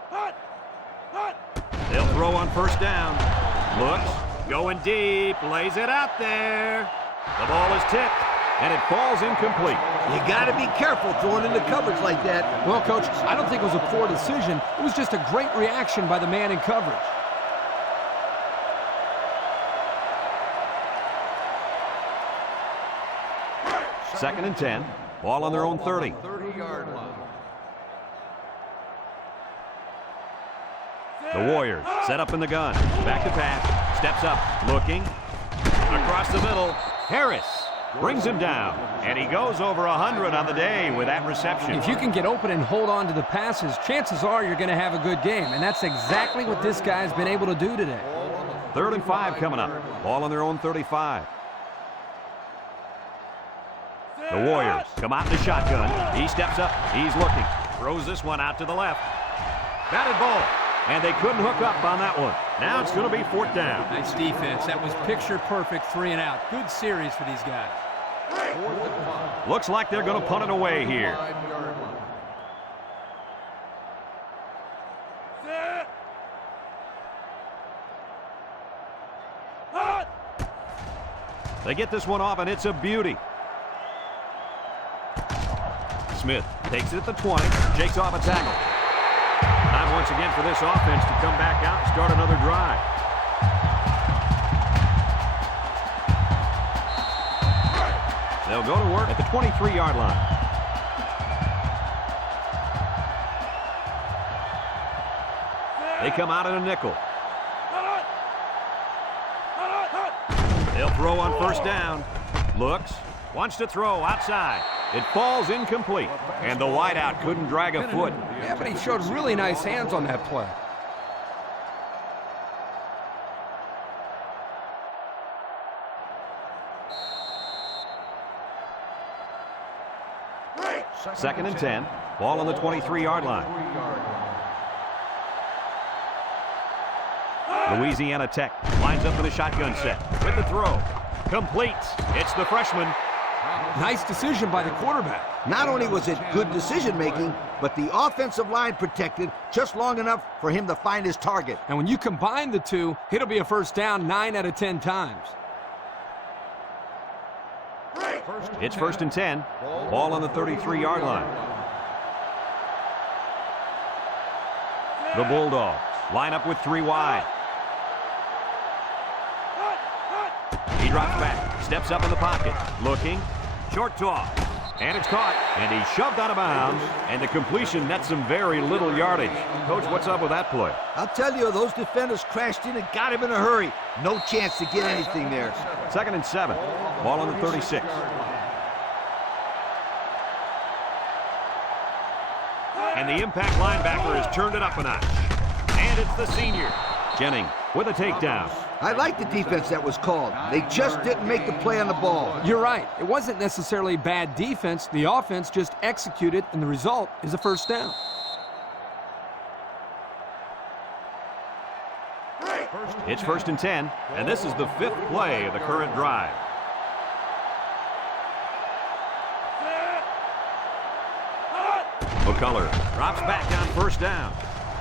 They'll throw on first down. Looks, going deep, lays it out there. The ball is tipped, and it falls incomplete. You got to be careful throwing into coverage like that. Well, Coach, I don't think it was a poor decision. It was just a great reaction by the man in coverage. Second and 10. Ball on their own 30. 30-yard line. The Warriors set up in the gun. Back to pass. Steps up. Looking. Across the middle. Harris brings him down. And he goes over 100 on the day with that reception. If you can get open and hold on to the passes, chances are you're going to have a good game. And that's exactly what this guy's been able to do today. 3rd and 5 coming up. Ball on their own 35. The Warriors come out in the shotgun. He steps up. He's looking. Throws this one out to the left. Batted ball. And they couldn't hook up on that one. Now it's going to be 4th down. Nice defense. That was picture-perfect 3 and out. Good series for these guys. Looks like they're going to punt it away here. They get this one off, and it's a beauty. Smith takes it at the 20, shakes off a tackle. Time once again for this offense to come back out and start another drive. They'll go to work at the 23-yard line. They come out in a nickel. They'll throw on first down. Looks, wants to throw outside. It falls incomplete, and the wideout couldn't drag a foot. Yeah, but he showed really nice hands on that play. Second and 10. Ball on the 23-yard line. Louisiana Tech lines up in a shotgun set. With the throw. Complete. It's the freshman. Nice decision by the quarterback. Not only was it good decision-making, but the offensive line protected just long enough for him to find his target. And when you combine the two, it'll be a first down 9 out of 10 times. It's 1st and 10. Ball on the 33-yard line. The Bulldogs Line up with 3 wide. He drops back, steps up in the pocket, looking, short toss, and it's caught, and he's shoved out of bounds, and the completion nets him very little yardage. Coach, what's up with that play? I'll tell you, those defenders crashed in and got him in a hurry. No chance to get anything there. 2nd and 7, ball on the 36. And the impact linebacker has turned it up a notch. And it's the senior, Jennings, with a takedown. I like the defense that was called. They just didn't make the play on the ball. You're right. It wasn't necessarily bad defense. The offense just executed, and the result is a first down. It's 1st and 10, and this is the 5th play of the current drive. McCullough drops back on 1st down.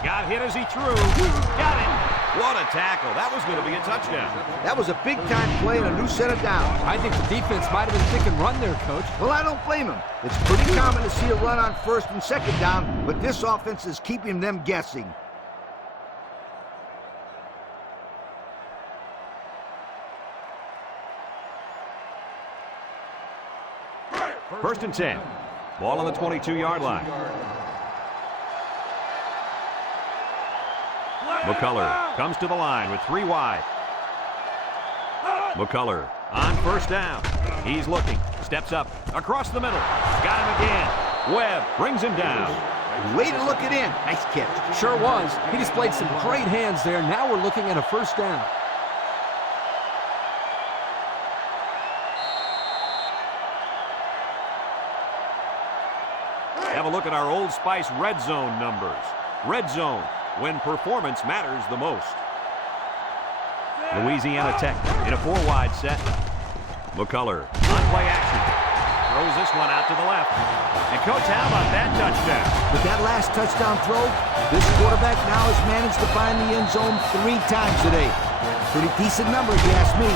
Got hit as he threw. Got it. What a tackle. That was going to be a touchdown. That was a big-time play and a new set of downs. I think the defense might have been thinking run there, Coach. Well, I don't blame him. It's pretty common to see a run on 1st and 2nd down, but this offense is keeping them guessing. First and 10. Ball on the 22-yard line. McCullough comes to the line with 3 wide. McCullough on 1st down. He's looking. Steps up. Across the middle. Got him again. Webb brings him down. Way to look it in. Nice catch. Sure was. He displayed some great hands there. Now we're looking at a 1st down. Have a look at our Old Spice red zone numbers. Red zone, when performance matters the most. Louisiana Tech in a 4-wide set. McCullough on play action. Throws this one out to the left. And Coach, how about that touchdown? With that last touchdown throw, this quarterback now has managed to find the end zone 3 times today. Pretty decent number, if you ask me.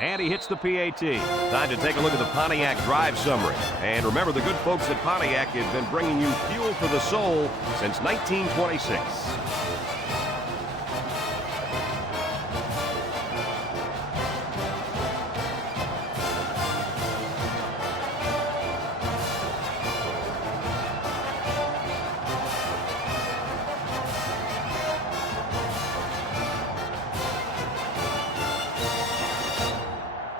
And he hits the PAT. Time to take a look at the Pontiac drive summary. And remember, the good folks at Pontiac have been bringing you fuel for the soul since 1926.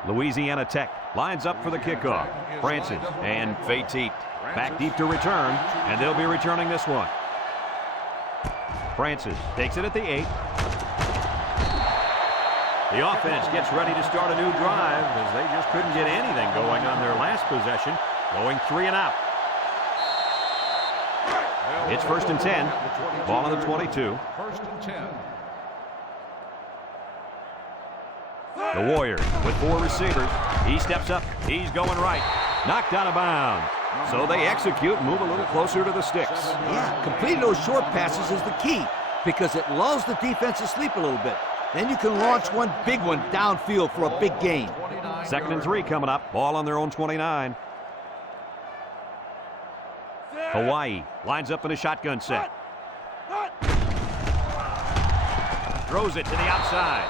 Louisiana Tech lines up for the kickoff. Francis and Petit back deep to return, and they'll be returning this one. Francis takes it at the 8. The offense gets ready to start a new drive as they just couldn't get anything going on their last possession, going 3 and out. It's 1st and 10. Ball on the 22. 1st and 10. The Warriors with 4 receivers. He steps up. He's going right. Knocked out of bounds. So they execute and move a little closer to the sticks. Yeah, completing those short passes is the key because it lulls the defense to sleep a little bit. Then you can launch one big one downfield for a big gain. 2nd and 3 coming up. Ball on their own 29. Hawaii lines up in a shotgun set. Throws it to the outside.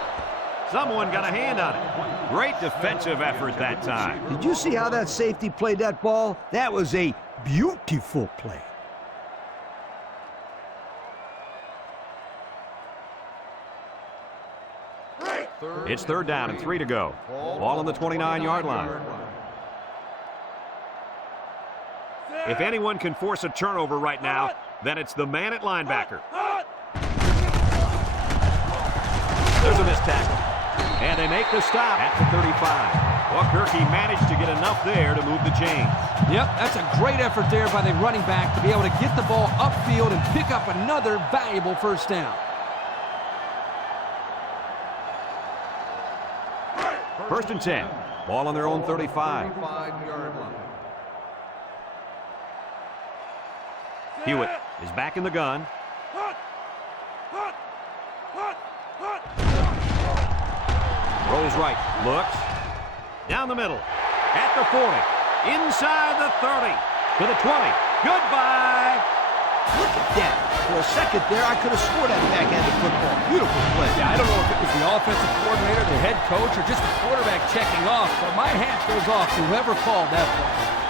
Someone got a hand on it. Great defensive effort that time. Did you see how that safety played that ball? That was a beautiful play. It's 3rd down and 3 to go. Ball on the 29-yard line. If anyone can force a turnover right now, then it's the man at linebacker. There's a missed tackle. And they make the stop at the 35. Well, Kirky managed to get enough there to move the chains. Yep, that's a great effort there by the running back to be able to get the ball upfield and pick up another valuable 1st down. 1st and 10. Ball on their own 35. Hewitt is back in the gun. Rolls right, looks. Down the middle. At the 40. Inside the 30. To the 20. Goodbye. Look at that. For a second there, I could have swore that backhanded football. Beautiful play. Yeah, I don't know if it was the offensive coordinator, the head coach, or just the quarterback checking off, but my hat goes off to whoever called that play.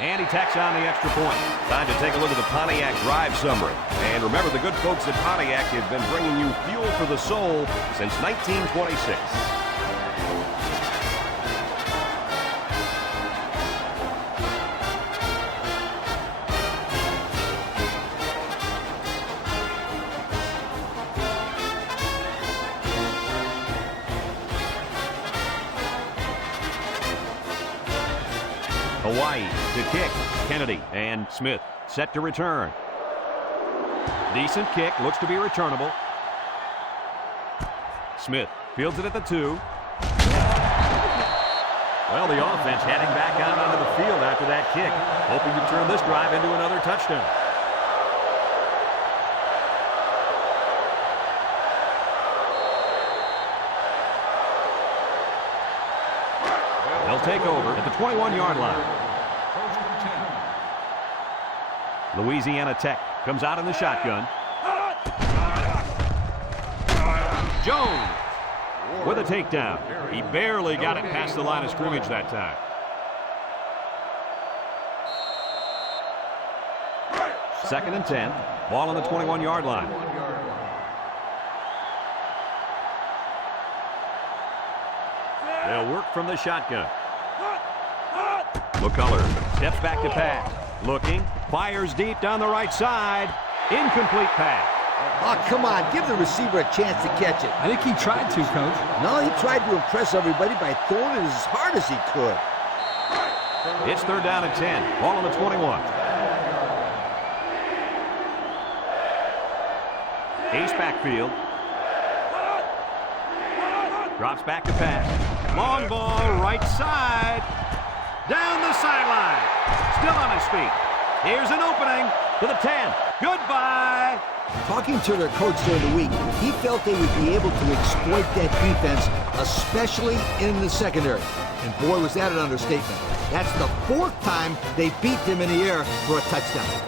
And he tacks on the extra point. Time to take a look at the Pontiac drive summary. And remember, the good folks at Pontiac have been bringing you fuel for the soul since 1926. Hawaii to kick. Kennedy and Smith set to return. Decent kick. Looks to be returnable. Smith fields it at the 2. Well, the offense heading back out onto the field after that kick, hoping to turn this drive into another touchdown. They'll take over at the 21-yard line. Louisiana Tech comes out in the shotgun. Jones with a takedown. He barely got it past the line of scrimmage that time. Second and 10. Ball on the 21-yard line. They'll work from the shotgun. McCullers steps back to pass. Looking, fires deep down the right side. Incomplete pass. Oh, come on. Give the receiver a chance to catch it. I think he tried to, Coach. No, he tried to impress everybody by throwing it as hard as he could. It's third down and 10. Ball on the 21. Ace backfield. Drops back to pass. Long ball, right side. Down the sideline. Still on his feet. Here's an opening to the 10. Goodbye. Talking to their coach during the week, he felt they would be able to exploit that defense, especially in the secondary. And boy, was that an understatement. That's the 4th time they beat them in the air for a touchdown.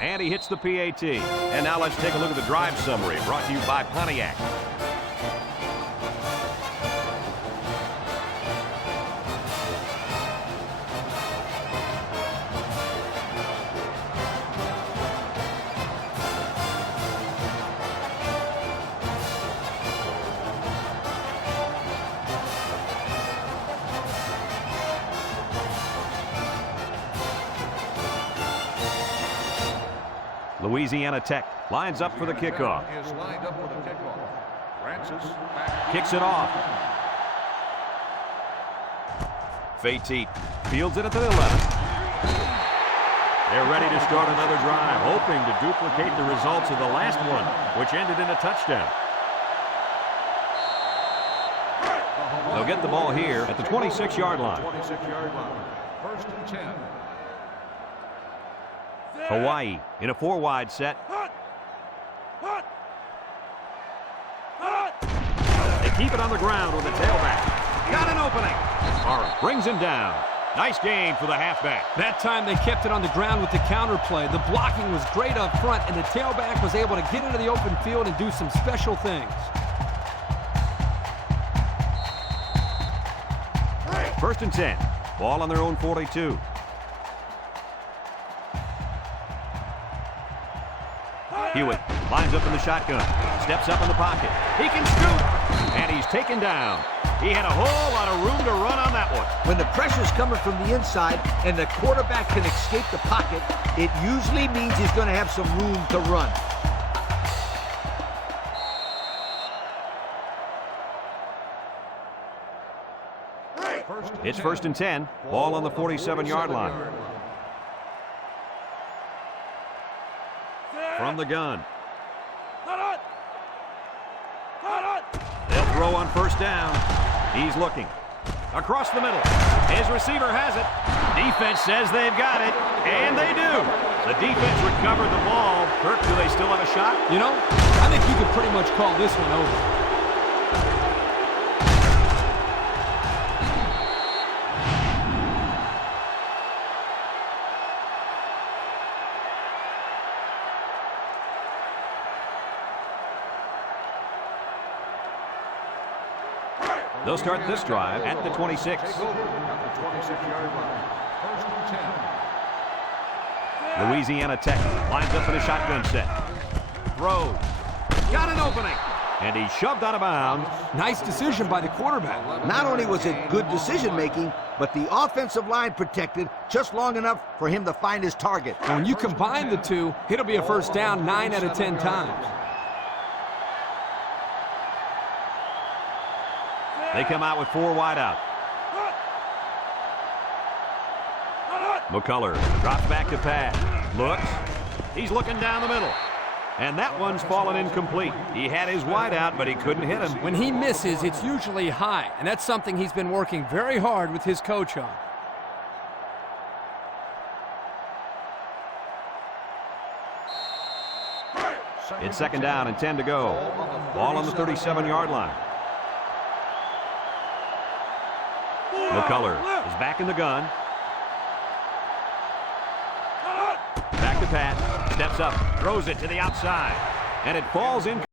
And he hits the PAT. And now let's take a look at the drive summary brought to you by Pontiac. Louisiana Tech lines up for the kickoff. Is lined up for the kickoff. Francis Kicks it off. Fate fields it at the 11. They're ready to start another drive, hoping to duplicate the results of the last one, which ended in a touchdown. They'll get the ball here at the 26-yard line. 26-yard line. First and 10. Hawaii in a 4-wide set. They keep it on the ground with the tailback. Got an opening. Barr brings him down. Nice gain for the halfback. That time they kept it on the ground with the counter play. The blocking was great up front, and the tailback was able to get into the open field and do some special things. First and 10. Ball on their own 42. Hewitt lines up in the shotgun. Steps up in the pocket. He can scoop. And he's taken down. He had a whole lot of room to run on that one. When the pressure's coming from the inside and the quarterback can escape the pocket, it usually means he's going to have some room to run. It's first and 10. Ball on the 47-yard line. From the gun. They'll throw on first down. He's looking. Across the middle. His receiver has it. Defense says they've got it. And they do. The defense recovered the ball. Kirk, do they still have a shot? You know, I think you could pretty much call this one over. They'll start this drive at the 26. At the 26-yard line. First and 10. Louisiana Tech lines up in a shotgun set. Throws. Got an opening. And he shoved out of bounds. Nice decision by the quarterback. Not only was it good decision-making, but the offensive line protected just long enough for him to find his target. And when you combine the two, it'll be a first down 9 out of 10 times. They come out with 4 wide out. McCullers drops back to pass. Looks. He's looking down the middle. And that one's fallen incomplete. He had his wide out, but he couldn't hit him. When he misses, it's usually high, and that's something he's been working very hard with his coach on. It's second down and 10 to go. Ball on the 37-yard line. McCullers is back in the gun. Back to Pat. Steps up. Throws it to the outside. And it falls in.